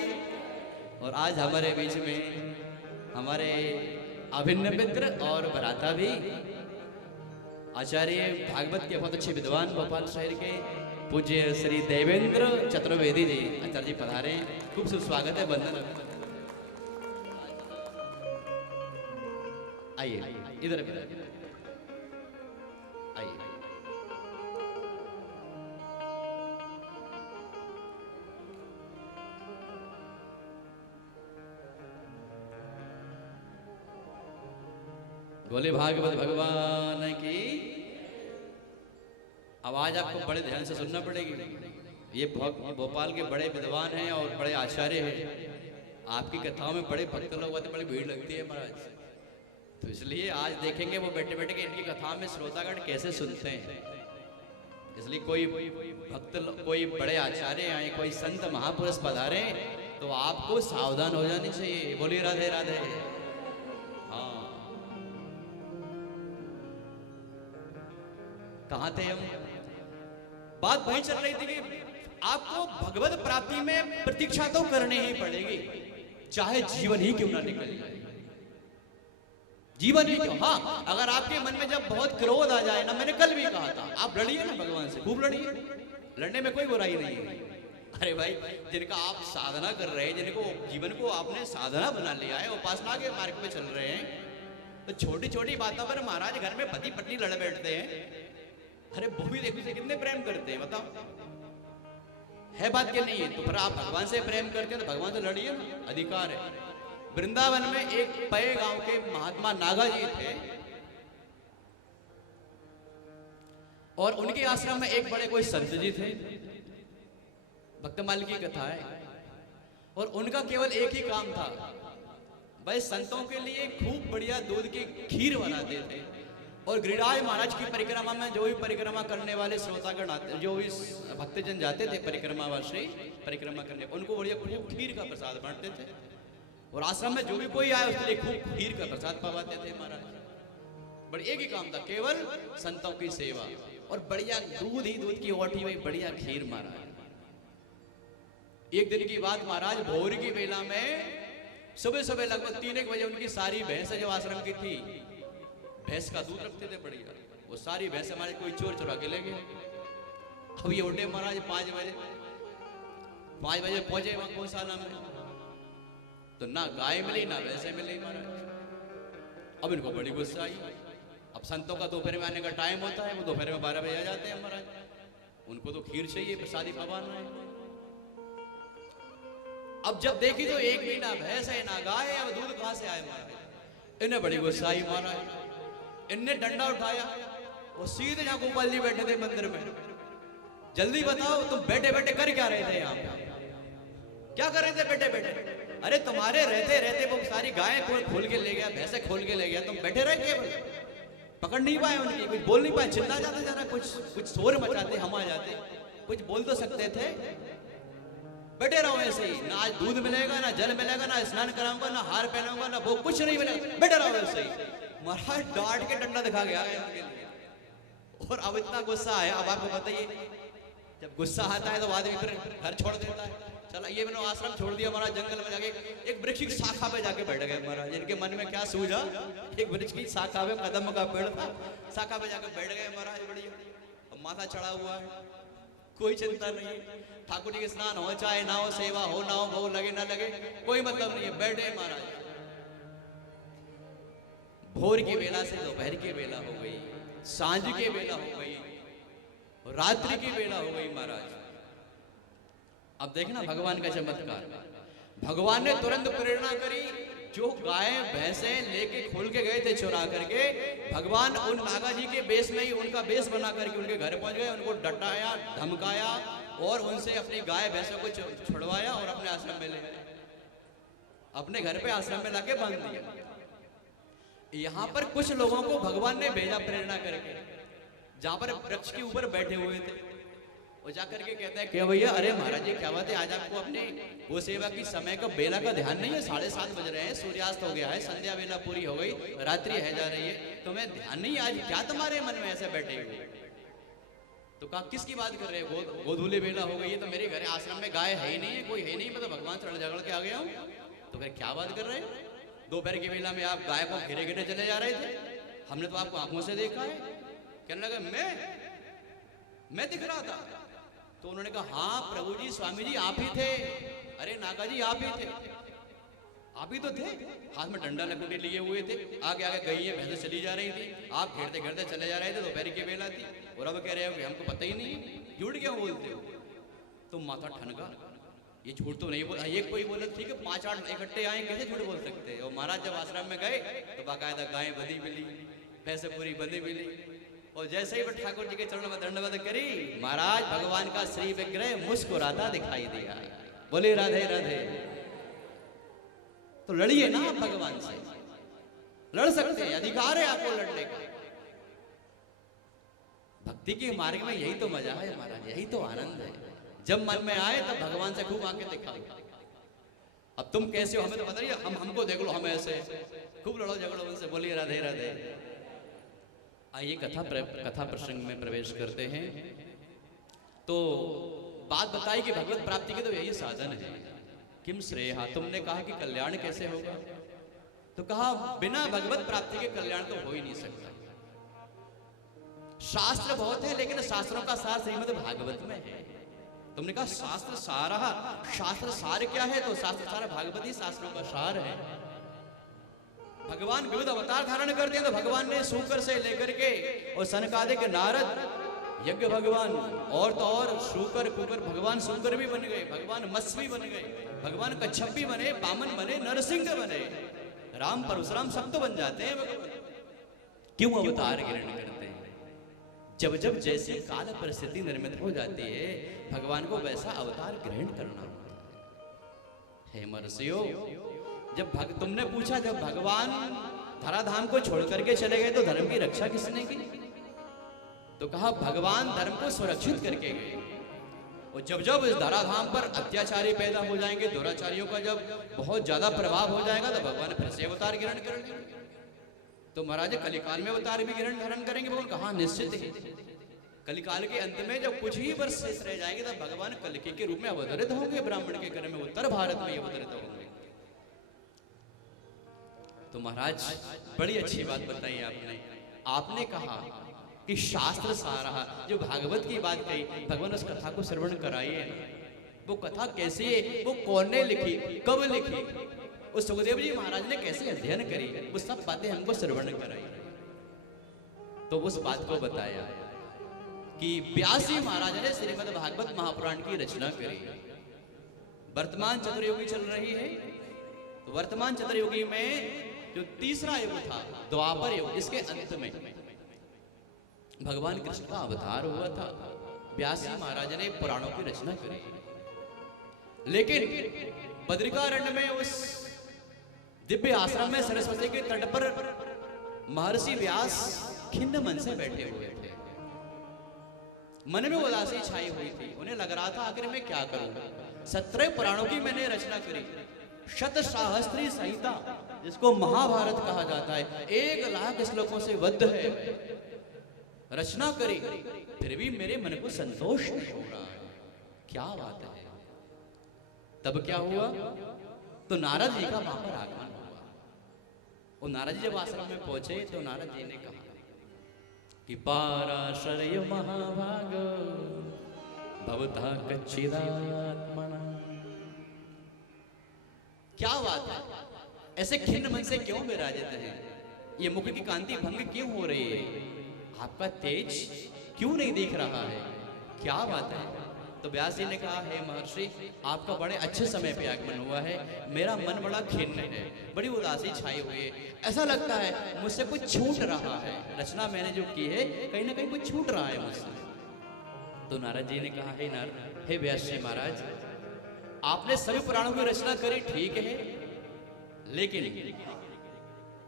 और आज हमारे बीच में हमारे अभिन्न मित्र और भ्राता भी आचार्य भागवत के बहुत अच्छे विद्वान भोपाल शहर के पूज्य श्री देवेंद्र चतुर्वेदी जी आचार्य जी पधारे, खूब सुस्वागत है, वंदन। आइए इधर आइए। बोले भागवत भगवान की। आवाज आपको बड़े ध्यान से सुनना पड़ेगी। ये भोपाल के बड़े विद्वान हैं और बड़े आचार्य हैं। आपकी कथाओं में बड़े भक्त लोग आते, बड़ी भीड़ लगती है महाराज। तो इसलिए आज देखेंगे वो बैठे बैठे के इनकी कथा में श्रोतागण कैसे सुनते हैं। इसलिए कोई भक्त, कोई बड़े आचार्य आए, कोई संत महापुरुष पधारे तो आपको सावधान हो जानी चाहिए। बोलिए राधे राधे। हाँ, कहाँ थे हम? बात वही चल रही थी कि आपको भगवत प्राप्ति में प्रतीक्षा तो करनी ही पड़ेगी, चाहे जीवन ही क्यों ना निकल जाए। जीवन ही क्यों, हाँ, अगर आपके मन में जब बहुत क्रोध आ जाए ना, मैंने कल भी कहा था, आप लड़िए ना भगवान से, खूब लड़िए, लड़ने में कोई बुराई नहीं है। अरे भाई, जिनका आप साधना कर रहे हैं, जिनको जीवन को आपने साधना बना लिया है, उपासना के मार्ग पे चल रहे हैं, तो छोटी छोटी बातों पर महाराज घर में पति पत्नी लड़ बैठते हैं। अरे वो भी देखो से कितने प्रेम करते हैं, बताओ, है बात के नहीं है? तो फिर आप भगवान से प्रेम करते हैं तो भगवान से लड़िए ना, अधिकार है। वृंदावन में एक पये गांव के महात्मा नागा जी थे और उनके आश्रम में एक बड़े कोई संत जी थे। भक्तमाल की कथा है। और उनका केवल एक ही काम था, भाई संतों के लिए खूब बढ़िया दूध की खीर बनाते थे। और गिरिराज महाराज की परिक्रमा में जो भी परिक्रमा करने वाले श्रोतागण आते, जो भी भक्तजन जाते थे परिक्रमावासी परिक्रमा करने, उनको बढ़िया खूब खीर का प्रसाद बांटते थे। और आश्रम में जो भी कोई आए उसके लिए खूब खीर का प्रसाद पवाते थे महाराज। बट एक ही काम था, केवल संतों की सेवा और बढ़िया दूध ही दूध की ओटी हुई बढ़िया खीर महाराज। एक दिन की बात महाराज, भोर की बेला में सुबह सुबह लगभग 3 बजे उनकी सारी भैंसें जो आश्रम की थी, भैंस का दूध रखते थे बढ़िया, वो सारी भैंसें हमारे कोई चोर चुरा के ले गए। अब ये उठे महाराज 5 बजे पहुंचे वहां गौशाला में, तो ना गाय मिली ना भैंसे मिली महाराज। अब इनको बड़ी गुस्सा आई। अब संतों का दोपहर में आने का टाइम होता है, वो दोपहर में 12 बजे आ जाते हैं महाराज। उनको तो खीर चाहिए, प्रसादी पवाना है। अब जब देखी तो एक भी ना भैंस है ना गाय है, अब दूध कहां से आए महाराज। इन्हें बड़ी गुस्सा आई महाराज। इनने डंडा उठाया, वो सीधे जहां गोपाल जी बैठे थे मंदिर में, जल्दी बताओ तुम बैठे बैठे कर क्या रहे थे यहाँ पे? क्या कर रहे थे बैठे बैठे? अरे तुम्हारे रहते रहते वो सारी गायें खोल के ले गया, भैंसे खोल के ले गया, तुम बैठे रहे केवल, पकड़ नहीं पाए उनकी, कुछ बोल नहीं पाए, चिल्ला जाते जरा, कुछ शोर मचाते, हम आ जाते, कुछ बोल तो सकते थे। बैठे रहो ऐसे ही, ना आज दूध मिलेगा, ना जल मिलेगा, ना स्नान कराऊंगा, ना हार पहनाऊंगा, ना वो कुछ नहीं मिलेगा, बैठे रहो ऐसे ही। महाराज डांट के डंडा दिखा गया उनके लिए। और अब इतना गुस्सा आया, अब आपको बताइए, जब गुस्सा आता है तो आदमी फिर घर छोड़ देता है। चला, ये मैंने आश्रम छोड़ दिया महाराज, जंगल में जाके एक वृक्ष की शाखा पे जाके बैठ गए महाराज। इनके मन में क्या सूझा, एक वृक्ष की शाखा पे, कदम का पेड़ था, शाखा पे जाके बैठ गए महाराज। बढ़िया माथा चढ़ा हुआ है, कोई चिंता नहीं, ठाकुर जी के स्नान हो चाहे ना हो, सेवा हो ना हो, गौ लगे ना लगे, कोई मतलब नहीं है, बैठे महाराज। भोर की बेला से दोपहर की बेला हो गई, सांझ की बेला हो गई, रात्रि की बेला हो गई महाराज। अब देखना भगवान का चमत्कार। भगवान ने तुरंत प्रेरणा करी, जो गाय भैंसे लेके खोल के गए थे चुरा करके, भगवान उन नागा जी के बेस में ही उनका बेस बना करके उनके घर पहुंच गए, उनको डटाया, धमकाया और उनसे अपनी गाय भैंसों को छुड़वाया और अपने आश्रम में ले गए, अपने घर पे आश्रम में लाके बांध दिया। यहाँ पर कुछ लोगों को भगवान ने भेजा प्रेरणा करके, जहां पर वृक्ष के ऊपर बैठे हुए थे, वो जाकर के कहते हैं क्या भैया, अरे महाराज जी क्या बात है, आज आपको अपने वो सेवा की समय का बेला का ध्यान नहीं है? 7:30 बज रहे हैं, सूर्यास्त हो गया है, संध्या बेला पूरी हो गई, रात्रि है जा रही है, तुम्हें ध्यान नहीं, आज क्या तुम्हारे मन में ऐसे बैठे हुए? तो कहा किसकी बात कर रहे हो? गोधूली बेला हो गई है, तो मेरे घर आश्रम में गाय है ही नहीं है, कोई है नहीं, मैं तो भगवान से झगड़ के आ गया हूँ। तो फिर क्या बात कर रहे हैं? दोपहर की बेला में आप गाय को घिरे घिरे चले जा रहे थे, हमने तो आपको आंखों से देखा है। कहने लगा मैं दिख रहा था? तो उन्होंने कहा हाँ प्रभु जी, स्वामी जी आप ही थे। अरे नागा जी आप ही थे, आप ही तो थे, हाथ में डंडा लकड़ी लिए हुए थे, आगे आगे गई भैंसे चली जा रही थी, आप घेरते घेरते चले जा रहे थे, दोपहर की बेला थी, और अब कह रहे हो कि हमको पता ही नहीं, झूठ क्यों बोलते हो? तो माथा ठनका, ये झूठ तो नहीं बोल, ये कोई बोले ठीक है 5-8 इकट्ठे आए कैसे झूठ बोल सकते हैं। और महाराज जब आश्रम में गए तो बाकायदा गायें बंधी मिली, भैंसे पूरी बंधी मिली। और जैसे ही वो ठाकुर जी के चरणों में दंडवत करी, महाराज भगवान का श्री विग्रह मुस्कुराता दिखाई दिया। बोले राधे राधे। तो लड़िए ना आप भगवान से, लड़ सकते हैं, अधिकार है आपको लड़ने का। भक्ति के मार्ग में यही तो मजा है महाराज, यही तो आनंद है। जब मन में आए तब भगवान से खूब आके दिखाओ। अब तुम कैसे हो हमें तो बताइए, हमको देख लो, हम ऐसे खूब लड़ो झगड़ो उनसे। बोलिए राधे राधे। आइए कथा प्रसंग में प्रवेश करते हैं। तो बात बताई कि भगवत प्राप्ति के तो यही साधन है। किम श्रेया, तुमने कहा कि कल्याण कैसे होगा, तो कहा बिना भगवत प्राप्ति के कल्याण तो हो ही नहीं सकता। शास्त्र बहुत है लेकिन शास्त्रों का सार श्रीमद् भागवत में है। तुमने कहा शास्त्र सार, शास्त्र सार क्या है, तो शास्त्र सार भागवत ही शास्त्रों का सार है। भगवान विविध अवतार धारण करते हैं, तो भगवान ने शूकर से लेकर के और सनकादिक नारद यज्ञ भगवान, और तो और शूकर कुकर, भगवान शूकर भी बन गए, भगवान मत्स्य भी बन गए, भगवान कच्छप भी बने, वामन बने, नरसिंह बने, राम परशुराम सब तो बन जाते हैं भगवान। क्यों अवतार ग्रहण करते हैं? जब जब जैसी काल परिस्थिति निर्मित हो जाती है, भगवान को वैसा अवतार ग्रहण करना होता है। हे महर्षियों, जब तुमने पूछा जब भगवान धराधाम को छोड़ करके चले गए तो धर्म की रक्षा किसने की, तो कहा भगवान धर्म को सुरक्षित करके गए। और जब जब इस धराधाम पर अत्याचारी पैदा हो जाएंगे, दुराचारियों का जब बहुत ज्यादा प्रभाव हो जाएगा, तो भगवान फिर से अवतार ग्रहण कर लेंगे। तो महाराज कलिकाल में अवतार भी ग्रहण धारण करेंगे। भगवान कहा निश्चित ही कलिकाल के अंत में जब कुछ ही वर्ष शेष रह जाएंगे, तब भगवान कल्कि के रूप में अवतरित होंगे, ब्राह्मण के घर में, उत्तर भारत में अवतरित होंगे। तो महाराज बड़ी अच्छी बात बताई आपने कहा कि शास्त्र सारा, जो भागवत की बात कही, भगवान उस कथा को श्रवण कराइए। वो कथा कैसी है, वो कौन ने लिखी, कब लिखी, उस सुखदेव जी महाराज ने कैसे अध्ययन करी, वो सब बातें हमको श्रवण कराई। तो उस बात को बताया कि व्यास जी महाराज ने श्रीमद् भागवत महापुराण की रचना करी। वर्तमान चतुर्युगी चल रही है, तो वर्तमान चतुर्युगी में जो तीसरा युग था द्वापर युग, इसके अंत में भगवान कृष्ण का अवतार हुआ था। व्यास जी महाराज ने पुराणों की रचना करी। लेकिन बद्रिकारण्य में उस दिव्य आश्रम में सरस्वती के तट पर महर्षि व्यास खिन्न मन से बैठे हुए थे। मन में उदासी छाई हुई थी। उन्हें लग रहा था आखिर मैं क्या करूं। 17 पुराणों की मैंने रचना करी, शतसहस्त्री संहिता जिसको महाभारत कहा जाता है, 1 लाख श्लोकों से बद्ध है, रचना करी, फिर भी मेरे मन को संतोष नहीं हो रहा है। क्या बात है। तब क्या हुआ, तो नारद जी का वहां पर आगमन हुआ। और नारद जी जब आश्रम में पहुंचे तो नारद जी ने कहा कि पाराशरय महाभाग भवता कच्चिदात्मना। क्या बात है, ऐसे खिन्न मन से क्यों विराजित हैं? ये मुख की कांति भंग क्यों हो रही है? आपका तेज क्यों नहीं दिख रहा है? क्या बात है। तो व्यास जी ने कहा हे महर्षि, आपका बड़े अच्छे समय पे आगमन हुआ है, मेरा मन बड़ा खिन्न है, बड़ी उदासी छाई हुई है, ऐसा लगता है मुझसे कुछ छूट रहा है। रचना मैंने जो की है कहीं ना कहीं कुछ छूट रहा है मुझसे। तो नारद जी ने कहा हे व्यास जी महाराज, आपने सभी पुराणों की रचना करी ठीक है, लेकिन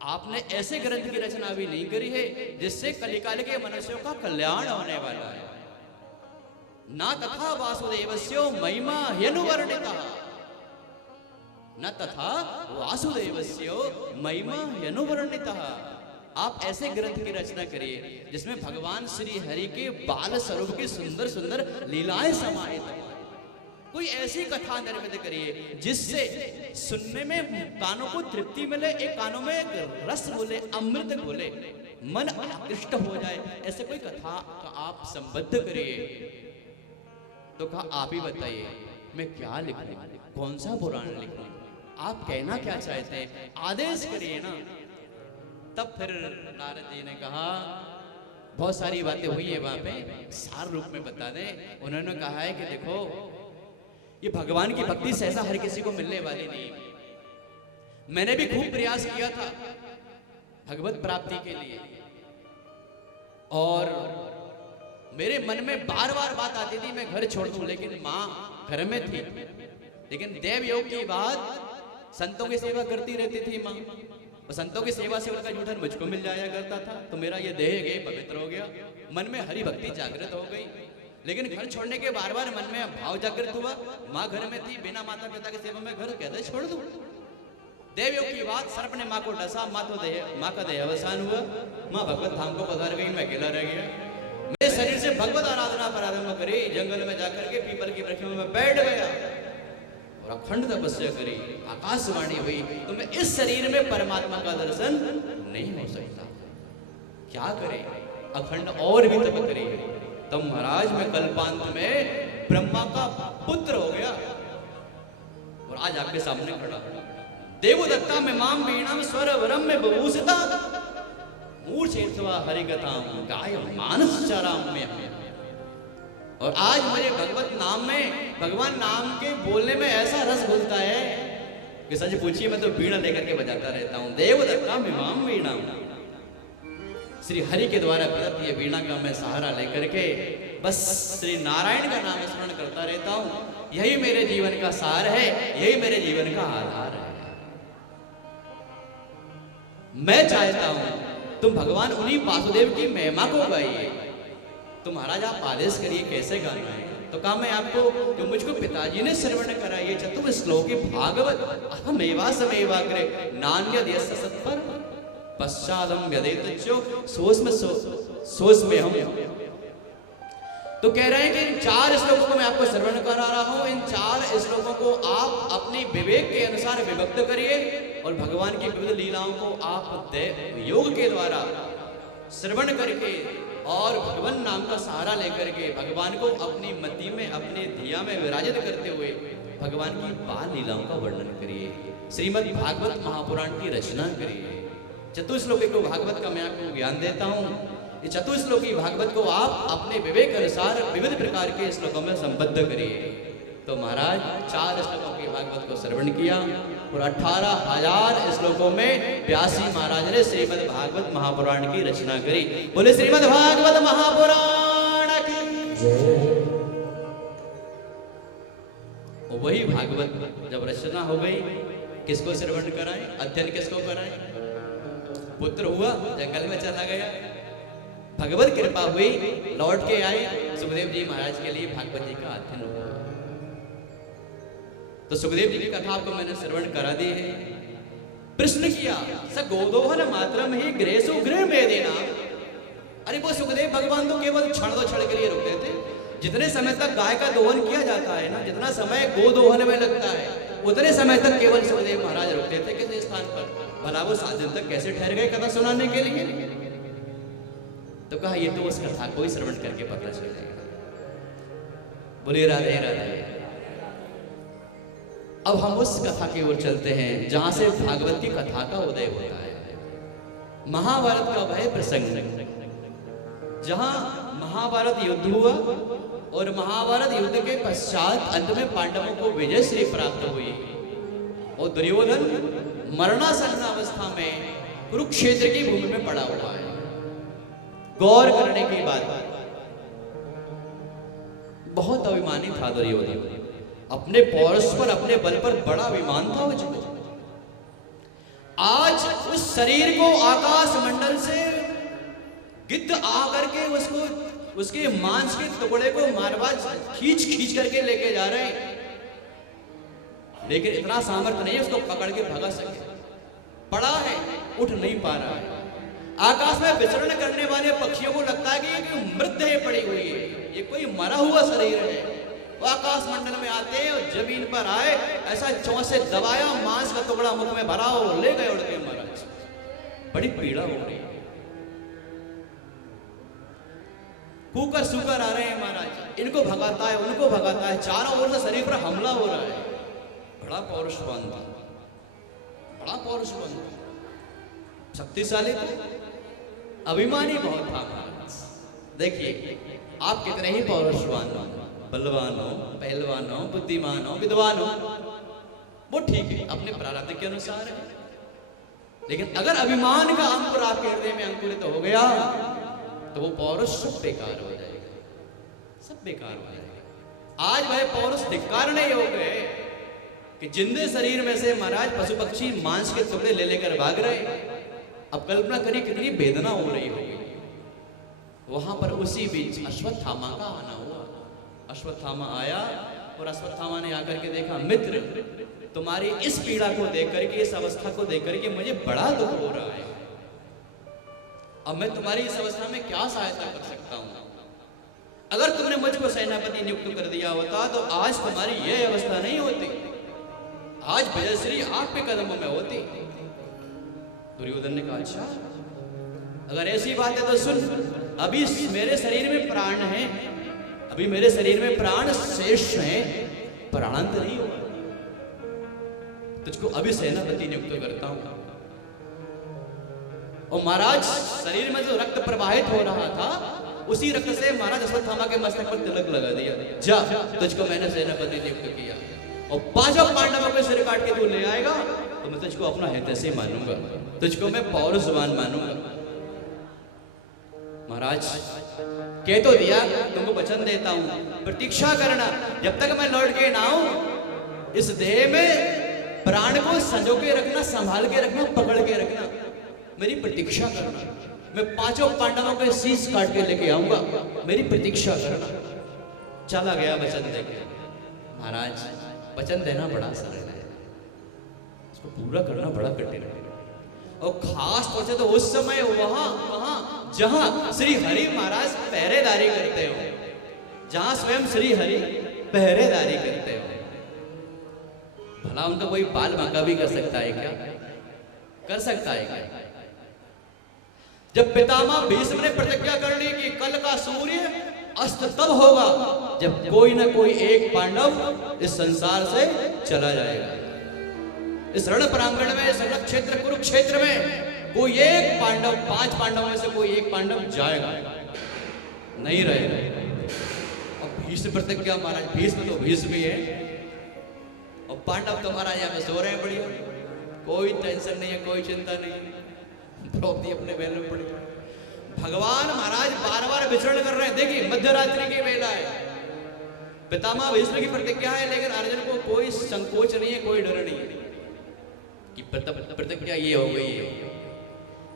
आपने ऐसे ग्रंथ की रचना भी नहीं करी है जिससे कलिकाल के मनुष्यों का कल्याण होने वाला है। ना तथा वासुदेवस्यो महिमा ह्यनुवर्णितः, न तथा वासुदेवस्यो महिमा ह्यनुवर्णितः। आप ऐसे ग्रंथ की रचना करिए जिसमें भगवान श्री हरि के बाल स्वरूप की सुंदर सुंदर लीलाएं समाहित हो। कोई ऐसी कथा निर्मित करिए जिससे सुनने में कानों को तृप्ति मिले, एक कानों में एक रस घुले, अमृत घुले, मन आकृष्ट हो जाए। ऐसे कोई कथा का आप संबद्ध करिए। तो कहा आप ही बताइए मैं क्या लिखूं, कौन सा पुराण लिखूं, आप कहना क्या चाहते हैं, आदेश करिए ना। तब फिर नारद जी ने कहा, बहुत सारी बातें हुई है वहां पे, सार रूप में बता दें। उन्होंने कहा है कि देखो ये भगवान की भक्ति सहसा हर किसी को मिलने वाली नहीं। मैंने भी खूब प्रयास किया था भगवत प्राप्ति के लिए, और मेरे मन में बार बार बात आती थी मैं घर छोड़ दूं, लेकिन माँ घर में थी। लेकिन देव योग की बात, संतों की सेवा करती रहती थी माँ, और संतों की सेवा से उनका जूठन मुझको मिल जाया करता था। तो मेरा ये देह गए पवित्र हो गया, मन में हरि भक्ति जागृत हो गई। लेकिन घर छोड़ने के बार बार मन में भाव जागृत हुआ, माँ घर में थी, बिना माता पिता की सेवा में घर कैसे छोड़ दूं। देवयोग की बात, सर्प ने माँ को डसा, माँ का देह अवसान हुआ, माँ भगवत धाम को पधार गई, मैं अकेला रह गया। मेरे शरीर से भगवत आराधना प्रारंभ करी, जंगल में जाकर के पीपल की वृक्षों में बैठ गया और अखंड तपस्या करी। आकाशवाणी हुई, तो मैं इस शरीर में परमात्मा का दर्शन नहीं हो सकता, क्या करे, अखंड और भी तप करी। तब महाराज मैं कल्पांत में ब्रह्मा का पुत्र हो गया और आज आपके सामने खड़ा। देवदत्ता में माम वीणाम स्वर वरम में बभूषिता, मूर्छेत्वा हरिकथाम गाय मानस चाराम में। और आज मुझे भगवत नाम में, भगवान नाम के बोलने में ऐसा रस घुलता है कि सच पूछिए मैं तो वीणा लेकर के बजाता रहता हूँ। देवदत्ता में माम वीणा, श्री हरि के द्वारा प्रदत्त ये वीणा का मैं सहारा लेकर के बस श्री नारायण का नाम स्मरण करता रहता हूँ। यही मेरे जीवन का सार है, यही मेरे जीवन का आधार है। मैं चाहता हूं तुम भगवान उन्हीं वासुदेव की महिमा को गाइए। तो महाराज आप आदेश करिए कैसे गाना है। तो कहा मैं आपको, जो मुझको पिताजी ने श्रवण कराइए चतुर श्लोकी भागवत अहमेवा समेवाग्रे नान्यद यस्य सत्पर पश्चादम व्यदेतच्यो सोस्मे हम। तो कह रहे हैं कि इन 4 श्लोकों को मैं आपको श्रवण करा रहा हूं। इन 4 श्लोकों को आप अपनी विवेक के अनुसार विभक्त करिए और भगवान की विविध लीलाओं को आप योग के द्वारा श्रवण करके और भगवान नाम का सहारा लेकर के भगवान को अपनी मति में, अपने धिया में विराजित करते हुए भगवान की बाल लीलाओं का वर्णन करिए। श्रीमद् भागवत महापुराण की रचना करिए। चतुश्लोकी को भागवत का मैं आपको ज्ञान देता हूँ। ये चतुश्लोकी भागवत को आप अपने विवेक अनुसार विविध प्रकार के श्लोकों में संबद्ध करिए। तो महाराज 4 श्लोकों के भागवत को श्रवण किया और 18,000 श्लोकों में व्यासी महाराज ने श्रीमद् भागवत महापुराण की रचना करी। बोले श्रीमद् भागवत महापुराण की जय। वही भागवत जब रचना हो गई, किसको श्रवण कराएं, अध्ययन किसको कराएं? पुत्र हुआ, जंगल में चला गया, भगवत कृपा हुई, लौट के आए, सुखदेव जी महाराज के लिए भागवत जी का अध्ययन हुआ। तो सुखदेव जी की कथा आपको मैंने श्रवण करा दी है। प्रश्न किया स गोदोहन मात्रम ही गृहेषु गृह में देना। अरे वो सुखदेव भगवान तो केवल क्षण दो क्षण के लिए रुकते थे। जितने समय तक गाय का दोहन किया जाता है ना, जितना समय गोदोहन में लगता है, उतने समय तक केवल सुखदेव महाराज रुकते थे किसी स्थान पर। भला वो 7 दिन तक कैसे ठहर गए कथा सुनाने के लिए? तो कहा ये तो उस कथा को ही श्रवण करके पता चलेगा। बोले राधे राधे। अब हम उस कथा की ओर चलते हैं जहां से भागवत की कथा का उदय होता है। महाभारत का वह प्रसंग जहां महाभारत युद्ध हुआ और महाभारत युद्ध के पश्चात अंत में पांडवों को विजय श्री प्राप्त हुई और दुर्योधन मरणासन्न अवस्था में कुरुक्षेत्र की भूमि में पड़ा हुआ है। गौर करने की बात, बहुत अभिमानी था दुर्योधन, अपने पौरुष पर, अपने बल पर बड़ा अभिमान था मुझको। आज उस शरीर को आकाश मंडल से गिद्ध आकर के उसके मांस के टुकड़े को मारवाज खींच खींच करके लेके जा रहे हैं, लेकिन इतना सामर्थ्य नहीं है उसको पकड़ के भगा सके। पड़ा है, उठ नहीं पा रहा है। आकाश में विचरण करने वाले पक्षियों को लगता है कि ये मृतदेह पड़ी हुई है, ये कोई मरा हुआ शरीर है। वो आकाश मंडल में आते हैं और जमीन पर आए, ऐसा चोंच से दबाया, मांस का टुकड़ा मुख में भरा और ले गए उड़ के महाराज। बड़ी पीड़ा हो रही है, कुकर सुकर आ रहे हैं महाराज, इनको भगाता है, उनको भगाता है, चारों ओर से शरीर पर हमला हो रहा है। बड़ा पौरुषवान था, बड़ा पौरुषवान था, शक्तिशाली था, अभिमानी बहुत था महाराज। देखिए आप कितने ही पौरुषवान, बलवान हो, पहलवान हो, बुद्धिमान हो, विद्वान हो, वो ठीक है, अपने प्रारब्ध के अनुसार है। लेकिन अगर अभिमान का अंकुर आपके हृदय में अंकुरित हो गया तो वो पौरुष सब बेकार हो जाएगा, सब बेकार हो जाएगा। आज वह पौरुष धिक्कारने योग्य है कि जिंदे शरीर में से महाराज पशु पक्षी मांस के टुकड़े ले लेकर भाग रहे। अब कल्पना करिए कितनी वेदना हो रही होगी। वहां पर उसी बीच अश्वत्थामा का आना हुआ। अश्वत्थामा आया और अश्वत्थामा ने आकर के देखा, मित्र तुम्हारी इस पीड़ा को देख करके, इस अवस्था को देख करके मुझे बड़ा दुख हो रहा है। अब मैं तुम्हारी इस अवस्था में क्या सहायता कर सकता हूं? अगर तुमने मुझको सेनापति नियुक्त कर दिया होता तो आज तुम्हारी यह अवस्था नहीं होती, आज विजयश्री आपके कदमों में होती। दुर्योधन ने कहा, अच्छा अगर ऐसी बात है तो सुन, अभी मेरे शरीर में प्राण है, अभी मेरे शरीर में प्राण शेष है, प्राणांत नहीं हुआ, तुझको अभी सेनापति नियुक्त करता हूं। और महाराज शरीर में जो रक्त प्रवाहित हो रहा था उसी रक्त से महाराज अश्वत्थामा के मस्तक पर तिलक लगा दिया। जा, तुझको मैंने सेनापति नियुक्त किया और पांचों पांडवों के सिर काट के तू ले आएगा तो मैं तुझको अपना हितैषी मानूंगा, तुझको मैं पौरुषवान मानूंगा। महाराज कह तो दिया, तुमको वचन देता हूं, प्रतीक्षा करना, जब तक मैं लौट के ना आऊं इस देह में प्राण को संजो के रखना, संभाल के रखना, पकड़ के रखना, मेरी प्रतीक्षा करना। मैं पांचों पांडवों के शीश काट के लेके आऊंगा, मेरी प्रतीक्षा करना। चला गया वचन देके। महाराज वचन देना बड़ा सरल है, उसको पूरा करना बड़ा कठिन है। और खास तौर से तो उस समय वहां जहां श्री हरि महाराज पहरेदारी करते हो, जहां स्वयं श्री हरि पहरेदारी करते हो। भला उनका कोई बाल बांका भी कर सकता है क्या? कर सकता है क्या? जब पितामह भीष्म ने प्रतिज्ञा कर ली कि कल का सूर्य अस्त तब होगा जब कोई ना कोई एक पांडव इस संसार से चला जाएगा। इस रण प्रांगण में, इस रण क्षेत्र कुरुक्षेत्र में कोई एक पांडव, 5 पांडवों में से कोई एक पांडव जाएगा, नहीं रहेगा। और भीष्म प्रतिज्ञा, महाराज भीष्म तो भीष्म ही है और पांडव तो महाराज यहाँ पे सो रहे हैं बढ़िया, कोई टेंशन नहीं है, कोई चिंता नहीं है। द्रौपदी अपने बेल में पड़ी। भगवान महाराज बार बार विचरण कर रहे हैं। देखिए मध्यरात्रि की वेला है, पितामह भीष्म की प्रतिज्ञा है, लेकिन अर्जुन को कोई संकोच नहीं है, कोई डर नहीं है कि प्रतिज्ञा ये हो गई है।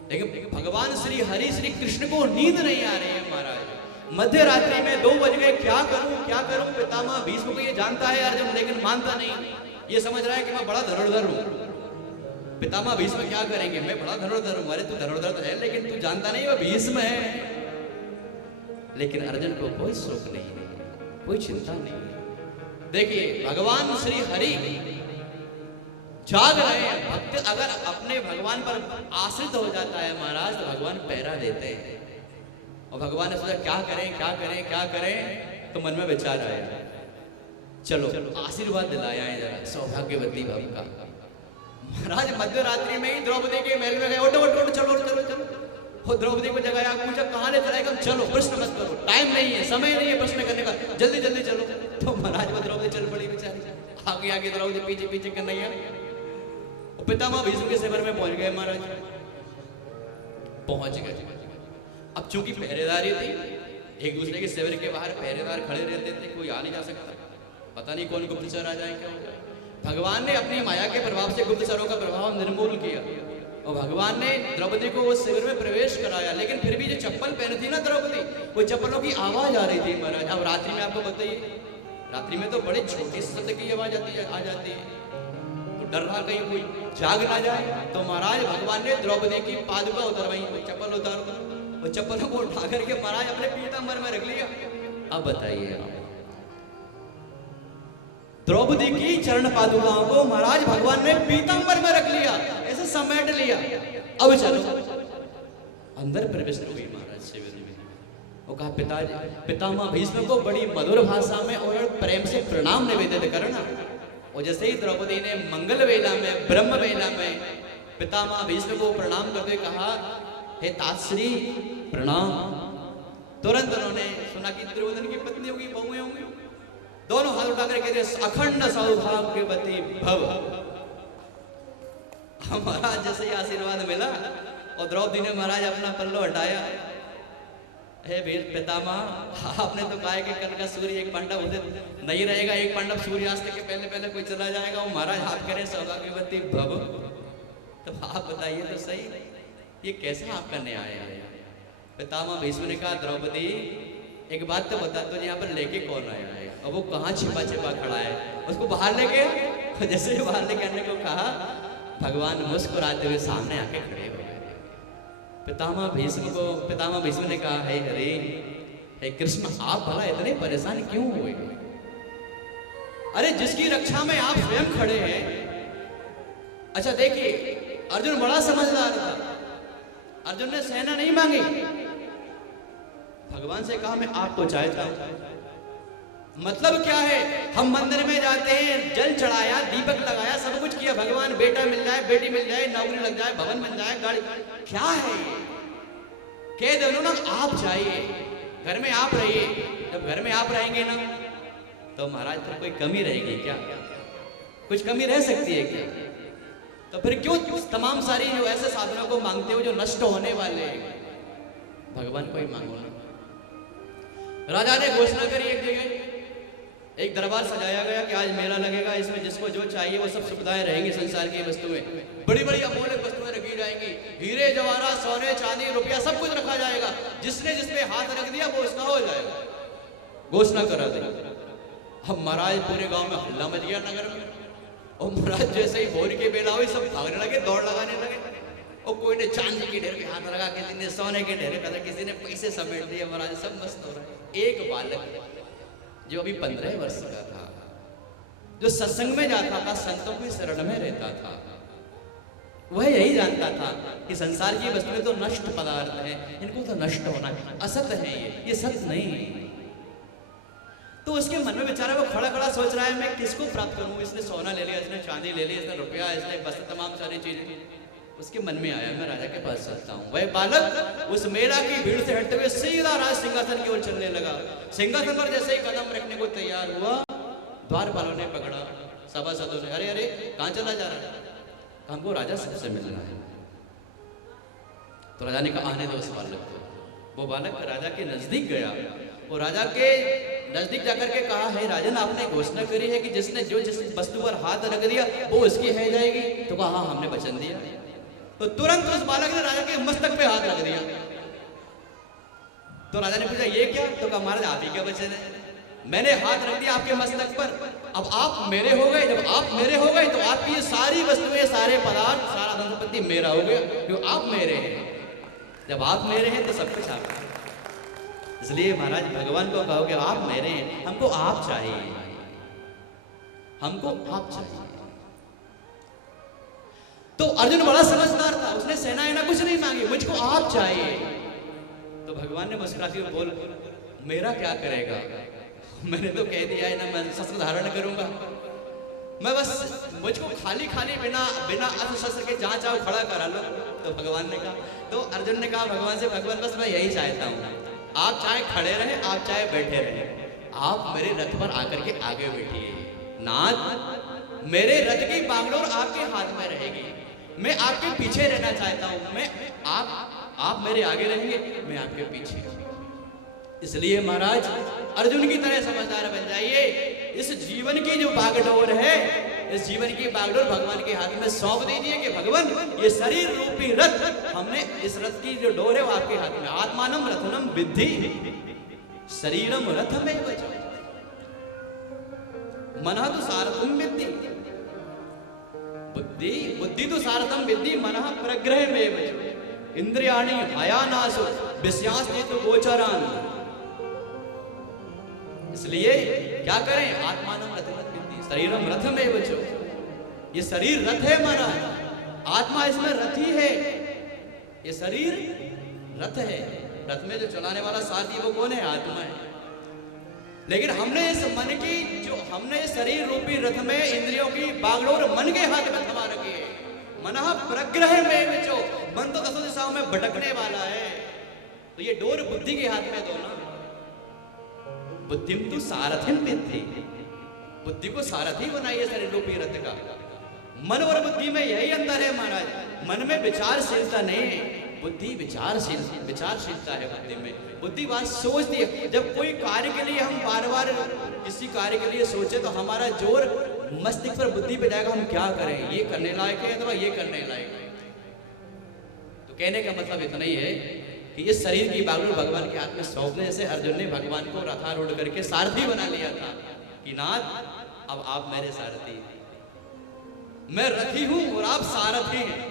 लेकिन भगवान श्री हरि श्री कृष्ण को नींद नहीं आ रही है। महाराज मध्य रात्रि में 2 बज गए, क्या करूं? पितामह भीष्म को ये जानता है अर्जुन, लेकिन मानता नहीं। ये समझ रहा है कि मैं बड़ा धनुर्धर हूं। पितामह भीष्म क्या करेंगे? मैं बड़ा धनुर्धर हूं। अरे तू धनुर्धर तो है, लेकिन तू जानता नहीं वह भीष्म है। लेकिन अर्जुन को कोई शोक नहीं है, कोई चिंता नहीं है। देखिए भगवान श्री हरि जाग रहे हैं। भक्त अगर अपने भगवान पर आश्रित हो जाता है महाराज तो भगवान पहरा देते हैं। और भगवान ने सोचा क्या करें, तो मन में विचार आया, चलो आशीर्वाद दिलाया है जरा सौभाग्यवती भव का। महाराज मध्य रात्रि में ही द्रौपदी के महल में गए, उठो चलो। द्रौपदी को जगाया, पूछा कहाँ ले चलाएगा? चलो प्रश्न मत करो, टाइम नहीं है, समय नहीं है प्रश्न करने का, जल्दी चलो। तो महाराज वो द्रौपदी चल पड़ी बेचारी, आगे द्रौपदी पीछे कन्हैया। पितामह भीष्म के शिविर में पहुंच गए। महाराज पहुंच गए। अब चूंकि पहरेदारी थी, एक दूसरे के शिविर के बाहर पहरेदार खड़े रहते थे, कोई आ नहीं जा सकता, पता नहीं कौन गुप्तचर आ जाए क्या हो जाए। भगवान ने अपनी माया के प्रभाव से गुप्तचरों का प्रभाव निर्मूल किया और भगवान ने द्रौपदी को उस शिविर में प्रवेश कराया। लेकिन फिर भी जो चप्पल पहनी थी ना द्रौपदी, वो चप्पलों की आवाज आ रही थी महाराज। अब रात्रि में आपको बताइए, रात्रि में तो बड़े छोटी शब्द की आवाज आ जाती है, तो डर रहा कहीं कोई जाग ना जाए। तो महाराज भगवान ने द्रौपदी की पादुका उतरवाई, चप्पल उतार दो, वो चप्पलों को उठा करके महाराज अपने पीतांबर में रख लिया। अब बताइए आप, द्रौपदी की चरण पादुकाओं को महाराज भगवान ने पीतांबर में रख लिया, ऐसे समेट लिया। अब चलो अंदर प्रवेश हो गई महाराज शिविर में। वो कहा पितामह भीष्म को बड़ी मधुर भाषा में और प्रेम से प्रणाम निवेदित करना। और जैसे ही द्रौपदी ने मंगल वेला में, ब्रह्म वेला में पितामह भीष्म को प्रणाम करते कहा, हे तातश्री प्रणाम। तुरंत उन्होंने सुना कि दुर्योधन की पत्नी होगी, बहुएं होंगी, दोनों हाथ उठा कर कहते अखंड सौभाग्यवती भव। महाराज जैसे ही आशीर्वाद मिला और द्रौपदी ने महाराज अपना पल्लो हटाया, हे वीर पितामह, आपने तो कहा कि कल का सूर्य एक पांडव उदित नहीं रहेगा, एक पांडव सूर्यास्त के पहले पहले कोई चला जाएगा। वो महाराज आप करें सौभाग्यवती भव, तो आप बताइए तो सही ये कैसा आपका न्याय है? पितामह भीष्म ने कहा द्रौपदी एक बात तो बता, तुझे यहाँ पर लेके कौन आया है और वो कहाँ छिपा छिपा खड़ा है? उसको बाहर लेके, जैसे ही बाहर लेके आने को कहा, भगवान मुस्कुराते हुए सामने आके खड़े हो गए। पितामह भीष्म ने कहा, हे हरि, हे कृष्ण, आप भला इतने परेशान क्यों हुए? अरे जिसकी रक्षा में आप स्वयं खड़े हैं। अच्छा देखिए, अर्जुन बड़ा समझदार था, अर्जुन ने सेना नहीं मांगी, भगवान से कहा मैं आपको चाहता हूं। मतलब क्या है, हम मंदिर में जाते हैं, जल चढ़ाया, दीपक लगाया, सब कुछ किया, भगवान बेटा मिल जाए, बेटी मिल जाए, नौकरी लग जाए, भवन बन जाए, गाड़ी, क्या है कह दो ना आप चाहिए, घर में आप रहिए। जब घर में आप रहेंगे ना तो महाराज फिर कोई कमी रहेगी क्या? कुछ कमी रह सकती है क्या? तो फिर क्यों तमाम सारी जो ऐसे साधनों को मांगते हो जो नष्ट होने वाले हैं? भगवान को ही मांगो ना। राजा ने घोषणा करी, एक जगह एक दरबार सजाया गया कि आज मेला लगेगा, इसमें जिसको जो चाहिए वो सब सुविधाएं रहेंगी, संसार की वस्तुएं, बड़ी बड़ी अमूल्य वस्तुएं रखी जाएंगी, हीरे जवाहरात, सोने चांदी रुपया सब कुछ रखा जाएगा, जिसने जिसपे हाथ रख दिया वो उसका हो जाएगा। घोषणा करा दी। हम महाराज पूरे गांव में हल्ला मच गया नगर में, और महाराज जैसे ही भोर के बेला हुई सब भागने लगे, दौड़ लगाने लगे, और कोई ने चांदी के ढेर पे हाथ लगा, किसी ने सोने के ढेर पे, किसी ने पैसे समेट दिए, महाराज सब मस्त हो रहा है। एक बालक जो अभी 15 वर्ष का था, जो सत्संग में जाता था, संतों की शरण में रहता था, वह यही जानता था कि संसार की वस्तुएं तो नष्ट पदार्थ हैं, इनको तो नष्ट होना है, असत है, ये सत्य नहीं है। तो उसके मन में बेचारा वो खड़ा खड़ा सोच रहा है मैं किसको प्राप्त करूं? इसने सोना ले लिया, इसने चांदी ले ली, इसने रुपया, इसने बस तमाम सारी चीजें। उसके मन में आया मैं राजा के पास चलता हूँ। वह बालक उस मेला की भीड़ से हटते हुए सीधा राज सिंहासन की ओर चलने लगा। सिंहासन पर जैसे ही कदम रखने को तैयार हुआ, द्वारपालों ने पकड़ा, सभासदों ने, अरे अरे कहाँ चला जा रहा है? हमको राजा से मिलना है। तो राजा ने कहा आने दो उस बालक को। वो बालक राजा के नजदीक गया, वो राजा के नजदीक जाकर के कहा, है राजन, आपने घोषणा करी है कि जिसने जो जिस वस्तु पर हाथ रख दिया वो उसकी है जाएगी। तो कहा हाँ, हमने वचन दिया। तो तुरंत उस बालक ने राजा के मस्तक पे हाथ रख दिया। तो राजा ने पूछा ये क्या? तो कहा महाराज आप ही क्या वचन है, मैंने हाथ रख दिया आपके मस्तक पर, अब आप मेरे हो गए। जब आप मेरे हो गए तो आपकी ये सारी वस्तुएं, सारे पदार्थ, सारा धन संपत्ति मेरा हो गया, क्यों आप मेरे हैं। जब आप मेरे हैं तो सब कुछ आपका। इसलिए महाराज भगवान को कहोगे आप मेरे हैं, हमको आप चाहिए, हमको आप चाहिए। तो अर्जुन बड़ा समझदार था, उसने सेना कुछ नहीं मांगी, मुझको आप चाहिए। तो भगवान ने मुस्कुराते हुए बोल, मेरा क्या करेगा? मैंने तो कह दिया है ना, मैं शस्त्र धारण करूंगा, मैं बस मुझको खाली खाली बिना बिना अस्त्र शस्त्र के जहां चाहो खड़ा करा लो। तो भगवान ने कहा, तो अर्जुन ने कहा भगवान से, भगवान बस मैं यही चाहता हूँ, आप चाहे खड़े रहे, आप चाहे बैठे रहे, आप मेरे रथ पर आकर के आगे बैठिए। नाथ, मेरे रथ की बागडोर आपके हाथ में रहेगी, मैं आपके पीछे रहना चाहता हूं। मैं आप मेरे आगे रहेंगे, मैं आपके पीछे। इसलिए महाराज अर्जुन की तरह समझदार बन जाइए। इस जीवन की जो बागडोर है, इस जीवन की बागडोर भगवान के हाथ में सौंप दीजिए कि भगवान ये शरीर रूपी रथ, हमने इस रथ की जो डोर है वो आपके हाथ में। आत्मानम रथनम विद्धि शरीरम रथमेव च मनः तु सारथम विद्धि। बुद्धि तो सारथम विद्धि, मनः प्रग्रहमेव च इंद्रियाणि हयानासु विषयास्तेतु गोचरान्। इसलिए क्या करें? आत्मानम रथम विद्धि शरीरम रथमेव च। ये शरीर रथ है हमारा, आत्मा इसमें रथी है, ये शरीर रथ है। रथ में जो चलाने वाला साथी वो कौन है? आत्मा है। लेकिन हमने इस मन की जो हमने शरीर रूपी रथ में इंद्रियों की बागडोर मन के हाथ में थमा रखी है। मनः प्रग्रह में विचो, मन तो दसों दिशाओं में भटकने वाला है, तो ये डोर बुद्धि के हाथ में दो ना। बुद्धिम तु सारथिम विद्धि, बुद्धि को सारथी बनाइए शरीर रूपी रथ का। मन और बुद्धि में यही अंतर है महाराज। मन में विचारशीलता नहीं है, बुद्धि विचारशीलता है बुद्धि में। बुद्धि बात सोचती है। जब कोई कार्य के लिए हम बार बार किसी कार्य के लिए सोचे तो हमारा जोर मस्तिष्क पर, बुद्धि पे जाएगा, हम क्या करें, ये करने लायक है अथवा ये करने लायक है। तो कहने का मतलब इतना ही है कि इस शरीर की बागडोर भगवान के हाथ में सौंपने से अर्जुन ने भगवान को रथारूढ़ करके सारथी बना लिया था कि नाथ अब आप मेरे सारथी हैं, मैं रथी हूं और आप सारथी हैं।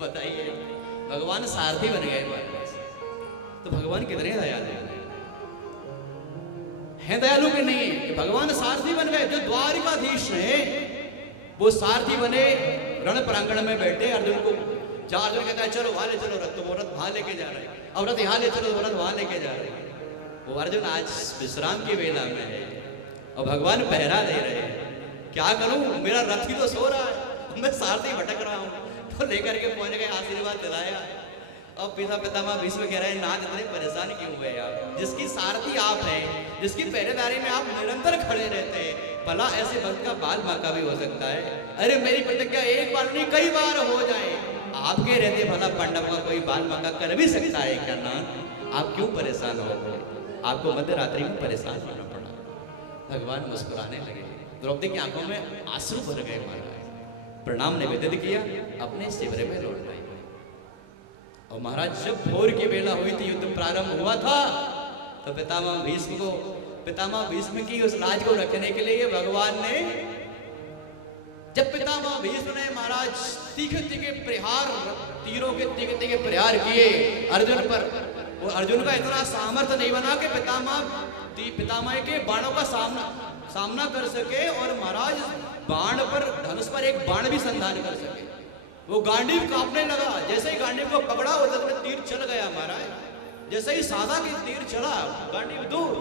बताइए, भगवान सारथी बन गए हमारे। तो भगवान कितने दयालु हैं, दयालु के नहीं कि भगवान सारथी बन गए। जो द्वारिकाधीश है वो सारथी बने, रण प्रांगण में बैठे अर्जुन को। जहां अर्जुन कहता है चलो वहां ले चलो रथ, तो वो रथ वहां लेके जा रहे हैं, और रथ यहाँ ले चलो, वो रथ वहां लेके जा रहे हैं। वो अर्जुन आज विश्राम की वेला में है और भगवान पहरा दे रहे हैं। क्या करूं, मेरा रथ ही तो सो रहा है, मैं सारथी भटक रहा हूं। तो लेकर के पहुंच गए, आशीर्वाद दिलाया। अब पितामह भीष्म कह रहे हैं नाथ इतने परेशान क्यों हुए आप, जिसकी सारथी आप हैं, जिसकी पहरेदारी में आप निरंतर खड़े रहते हैं, भला ऐसे भक्त का बाल बांका भी हो सकता है। अरे मेरी प्रतिज्ञा एक बार नहीं कई बार हो जाए, आपके रहते भला पांडव का कोई बाल बांका कर भी सकता है क्या नाथ? आप क्यों परेशान हो गए? आपको मध्य रात्रि में परेशान होना पड़ा। भगवान मुस्कुराने लगे, द्रौपदी की आंखों में आंसू भर गए। महाराज प्रणाम निवेदित किया, अपने शिविर में लौट गए। और महाराज जब भोर की बेला हुई थी, युद्ध प्रारंभ हुआ था, तो पितामह भीष्म की उस लाज को रखने के लिए भगवान ने, जब पितामह भीष्म ने महाराज तीखे प्रहार, तीरों के तीखे प्रहार किए अर्जुन पर, वो अर्जुन का इतना सामर्थ्य नहीं बना कि पितामह के बाणों का सामना कर सके और महाराज बाण पर, धनुष पर एक बाण भी संधान कर सके। वो गांडीव कांपने लगा, जैसे ही गांडीव को पकड़ा उधर में तीर चल गया महाराज। जैसे ही साधा की तीर चला, गांडीव दूर।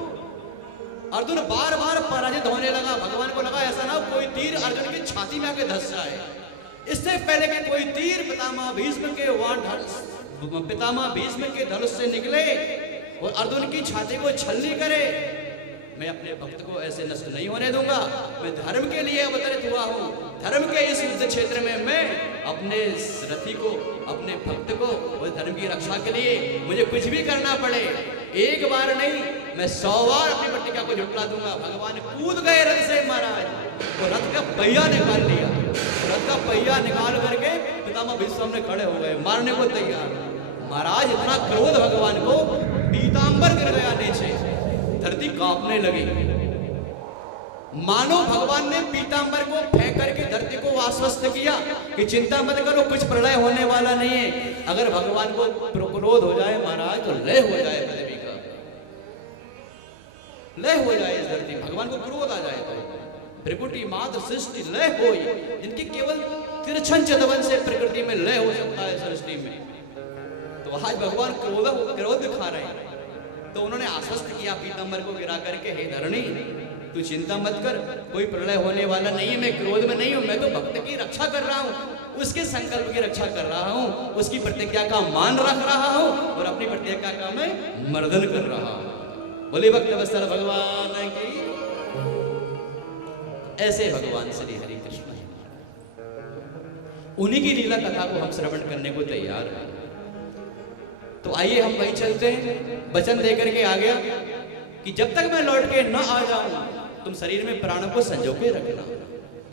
अर्जुन बार बार पराजित होने लगा। भगवान को लगा ऐसा ना हो कोई तीर अर्जुन की छाती में आके धस जाए। इससे पहले कि कोई तीर पितामह भीष्म के धनुष से निकले और अर्जुन की छाती को छलनी करे, मैं अपने भक्त को ऐसे नष्ट नहीं होने दूंगा। मैं धर्म के लिए अवतरित हुआ हूँ। धर्म के इस युद्ध क्षेत्र में मैं अपने रथी को, अपने भक्त को, उस धर्म की रक्षा के लिए मुझे कुछ भी करना पड़े, एक बार नहीं मैं 100 बार अपनी प्रतिज्ञा को झुठला दूंगा। भगवान कूद गए रथ से महाराज, और रथ का पहिया निकाल लिया। रथ का पहिया निकाल करके पितामह भीष्म सामने खड़े हो गए, मारने को तैयार। महाराज इतना क्रोध भगवान को, पीतांबर गिर गया नीचे, धरती कांपने लगी। मानो भगवान ने पीतांबर को फेंक करके धरती को आश्वस्त किया कि चिंता मत करो, कुछ प्रलय होने वाला नहीं है। अगर भगवान को क्रोध हो जाए महाराज तो लय हो जाए, पृथ्वी का लय हो जाए। इस धरती भगवान को क्रोध आ जाए तो त्रिपुटी मात्र सृष्टि लय हो, जिनकी केवल तिरछन चितवन से प्रकृति में लय हो सकता है सृष्टि में। तो आज भगवान क्रोध दिखा रहे हैं। तो उन्होंने आश्वस्त किया पीतांबर को गिरा करके, हे धरणी तू चिंता मत कर, कोई प्रलय होने वाला नहीं है, मैं क्रोध में नहीं हूं, मैं तो भक्त की रक्षा कर रहा हूं, उसके संकल्प की रक्षा कर रहा हूं, उसकी प्रतिज्ञा का मान रख रहा हूं और अपनी प्रतिज्ञा का मैं मर्दन कर रहा हूं। बोले भक्त वत्सल भगवान की। ऐसे भगवान श्री हरि कृष्ण, उन्हीं की लीला कथा को हम श्रवण करने को तैयार हैं। तो आइए हम वही चलते हैं। वचन देकर के आ गया कि जब तक मैं लौट के न आ जाऊं तुम शरीर में प्राणों को संजो के रखना।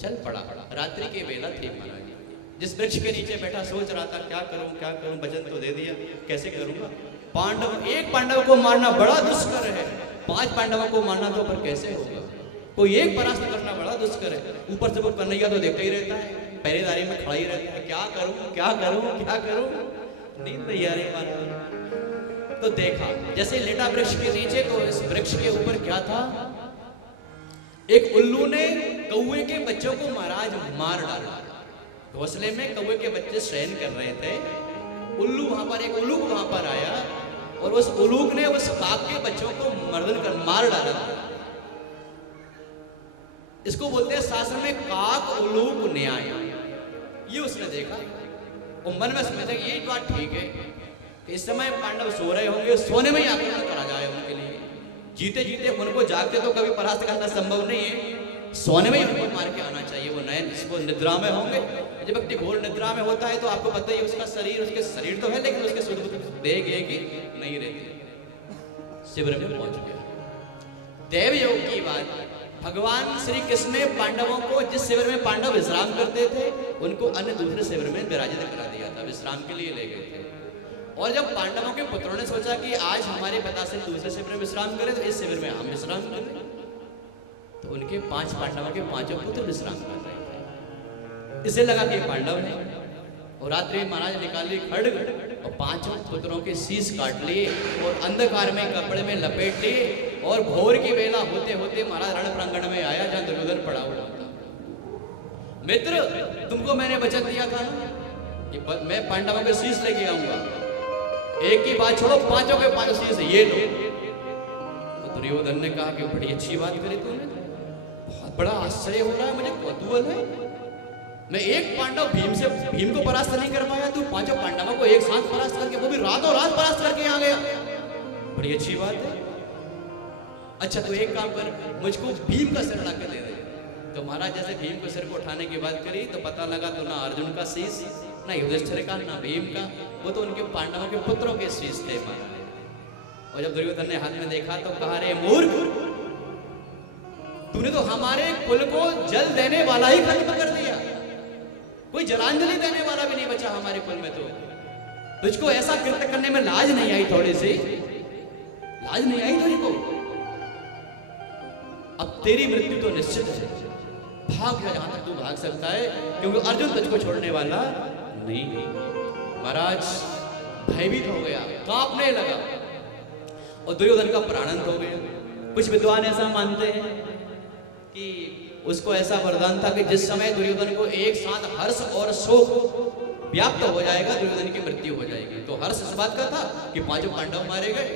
चल पड़ा, रात्रि के बेला थी महाराज। जिस वृक्ष के नीचे बैठा सोच रहा था क्या करूं, वचन तो दे दिया, कैसे करूंगा। एक पांडव को मारना बड़ा दुष्कर है, 5 पांडवों को मारना तो पर कैसे होगा। कोई एक परास्त करना बड़ा दुष्कर है। ऊपर से वो कन्हैया तो देखता ही रहता है, पहरेदारी में खड़ा ही रहता है, क्या करूं। नींद नहीं आ रही महाराज। तो देखा जैसे लेटा वृक्ष के नीचे, तो इस वृक्ष के ऊपर क्या था, एक उल्लू ने कौवे के बच्चों को महाराज मार डाला। घोंसले में कौवे के बच्चे शयन कर रहे थे। उल्लू वहां पर, एक उल्लू वहां पर आया और उस उल्लूक ने उस काक के बच्चों को मर्दन कर मार डाला। इसको बोलते हैं शास्त्र में काक उल्लूक न्याय। ये उसने देखा और मन में समझा ये बात ठीक है कि इस समय पांडव सो रहे होंगे, सोने में ही आक्रमण करा जाए उनके लिए। जीते जीते उनको जागते तो कभी परास्त करना संभव नहीं है। सोने में ही उनको मार के आना चाहिए। वो नयन इसको निद्रा में होंगे, जब व्यक्ति घोर निद्रा में होता है तो आपको पता ही उसका शरीर, उसके शरीर तो है लेकिन उसके शुद्ध देह की नहीं रहती। शिविर में पहुंच गया। देव योग की बात, भगवान श्री कृष्ण ने पांडवों को जिस शिविर में पांडव विश्राम करते थे उनको अन्य दूसरे शिविर में विराजित करा दिया था, विश्राम के लिए ले गए थे। और जब पांडवों के पुत्रों ने सोचा कि आज हमारे पिता से दूसरे शिविर में विश्राम करें तो इस शिविर में हम विश्राम करें, तो उनके 5 पांडवों के 5 पुत्र विश्राम कर रहे थे। इसे लगा कि पांडव है, और रात्रि में महाराज निकाले खड्ग और 5 पुत्रों के शीश काट लिए और अंधकार में कपड़े में लपेट लिए, और भोर की वेला होते होते महाराज रण प्रांगण में आया जहां दुर्योधन पड़ा हुआ था। मित्र, तुमको मैंने वचन दिया था ना कि मैं पांडवों के शीश लेके आऊंगा, एक की बात छोड़ो 5 के 5 शीश ये लो। तो दुर्योधन ने कहा कि बड़ी अच्छी बात करी तूने, बहुत बड़ा आश्चर्य हो रहा है, मुझे कौतूहल है। मैं एक पांडव भीम को परास्त नहीं कर पाया, तू 5 पांडवों को एक साथ परास्त करके, वो भी रातों रात परास्त करके आ गया, बड़ी अच्छी बात है। अच्छा तो एक काम कर, मुझको भीम का सिर ला के दे दे। तो महाराज जैसे भीम को सिर को उठाने की बात करी तो पता लगा तो ना अर्जुन का शीश, ना युधिष्ठिर का, ना भीम का, वो तो उनके पांडवों के पुत्रों के शीश थे महाराज। और जब दुर्योधन ने हाथ में देखा तो कहा, रे मूर्ख, तूने तो हमारे कुल को जल देने वाला ही खत्म कर दिया, कोई जलांजलि देने वाला भी नहीं बचा हमारे कुल में। तो तुझको ऐसा कृत्य करने में लाज नहीं आई? थोड़ी सी लाज नहीं आई तुझको? अब तेरी मृत्यु तो निश्चित है, भाग जा जहां तक तू भाग सकता है, क्योंकि अर्जुन तुझको छोड़ने वाला नहीं। महाराज भयभीत हो गया, कांपने लगा, और दुर्योधन का प्राणांत हो गया। कुछ विद्वान ऐसा मानते हैं कि उसको ऐसा वरदान था कि जिस समय दुर्योधन को एक साथ हर्ष और शोक व्याप्त हो जाएगा, दुर्योधन की मृत्यु हो जाएगी। तो हर्ष इस बात का था कि 5 पांडव मारे गए,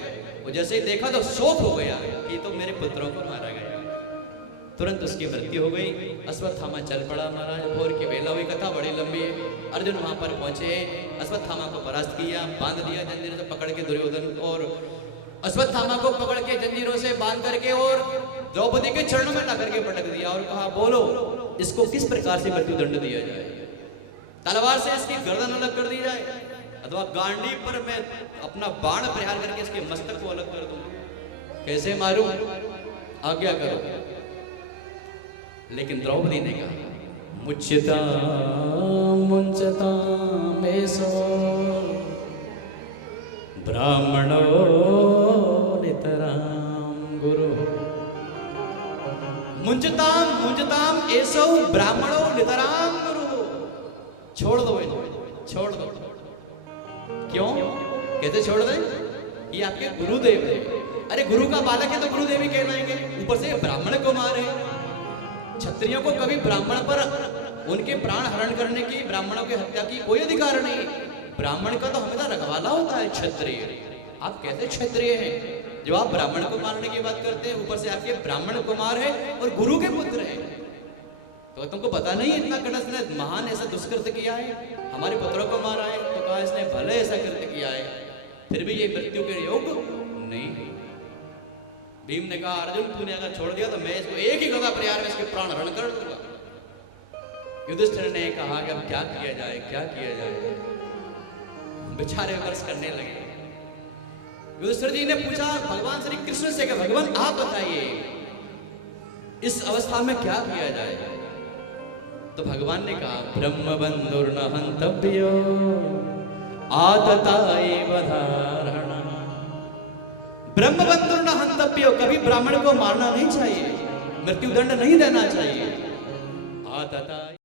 और जैसे ही देखा तो शोक हो गया कि तो मेरे पुत्रों को मारा गया। तुरंत उसकी मृत्यु हो गई। अश्वत्थामा चल पड़ा महाराज, भोर की वेला हुई, कथा बड़ी लंबी है। अर्जुन वहां पर पहुंचे, अश्वत्थामा को परास्त किया, बांध दिया जंजीरों से पकड़ के दुर्योधन, और अश्वत्थामा को पकड़ के जंजीरों से बांध करके और द्रौपदी के चरणों में ला करके पटक दिया और कहा, बोलो इसको किस प्रकार से मृत्यु दंड दिया जाए? तलवार से इसकी गर्दन अलग कर दी जाए, अथवा गांडी पर मैं अपना बाण प्रहार करके इसके मस्तक को अलग कर दूं? कैसे मारूं? आज्ञा करो। लेकिन द्रौपदी ने कहा, मुच्यता मुंचता मेसो ब्राह्मणो नितराम गुरु। मुंजताम मुंजताम ऐसो ब्राह्मणो नितराम गुरु। छोड़ दो इनको, छोड़ दो। क्यों? कैसे छोड़ दें? ये आपके गुरुदेव है। अरे गुरु का बालक है तो गुरुदेव ही कहलाएंगे, ऊपर से ब्राह्मण को मारे। क्षत्रियों को कभी ब्राह्मण पर उनके प्राण हरण करने की, ब्राह्मणों की हत्या की कोई अधिकार नहीं। ब्राह्मण का तो हमेशा रखवाला होता है क्षत्रिय। आप कैसे क्षत्रिय हैं जब आप ब्राह्मण को मारने की बात करते हैं? ऊपर से आपके ब्राह्मण कुमार है और गुरु के पुत्र हैं। तो तुमको पता नहीं इतना कटस ने महान ऐसा दुष्कृत्य किया है, हमारे पुत्रों को मारा है? तो कहा इसने भले ऐसा कृत्य किया है, फिर भी ये मृत्यु के योग्य नहीं। भीम ने कहा, अर्जुन तूने अगर छोड़ दिया तो मैं इसको एक ही गदा प्रहार में इसके प्राण हरण कर दूंगा। युधिष्ठिर ने कहा कि अब क्या किया जाए, क्या किया जाए? बेचारे विमर्श करने लगे। युधिष्ठिर जी ने पूछा भगवान श्री कृष्ण से कि भगवान आप बताइए इस अवस्था में क्या किया जाए? तो भगवान ने कहा, ब्रह्म बंधुर्न हंतव्यो आतताए वधारणा। ब्रह्म बंधुर्न हंतव्यो, कभी ब्राह्मण को मारना नहीं चाहिए, मृत्यु दंड नहीं देना चाहिए। आतताए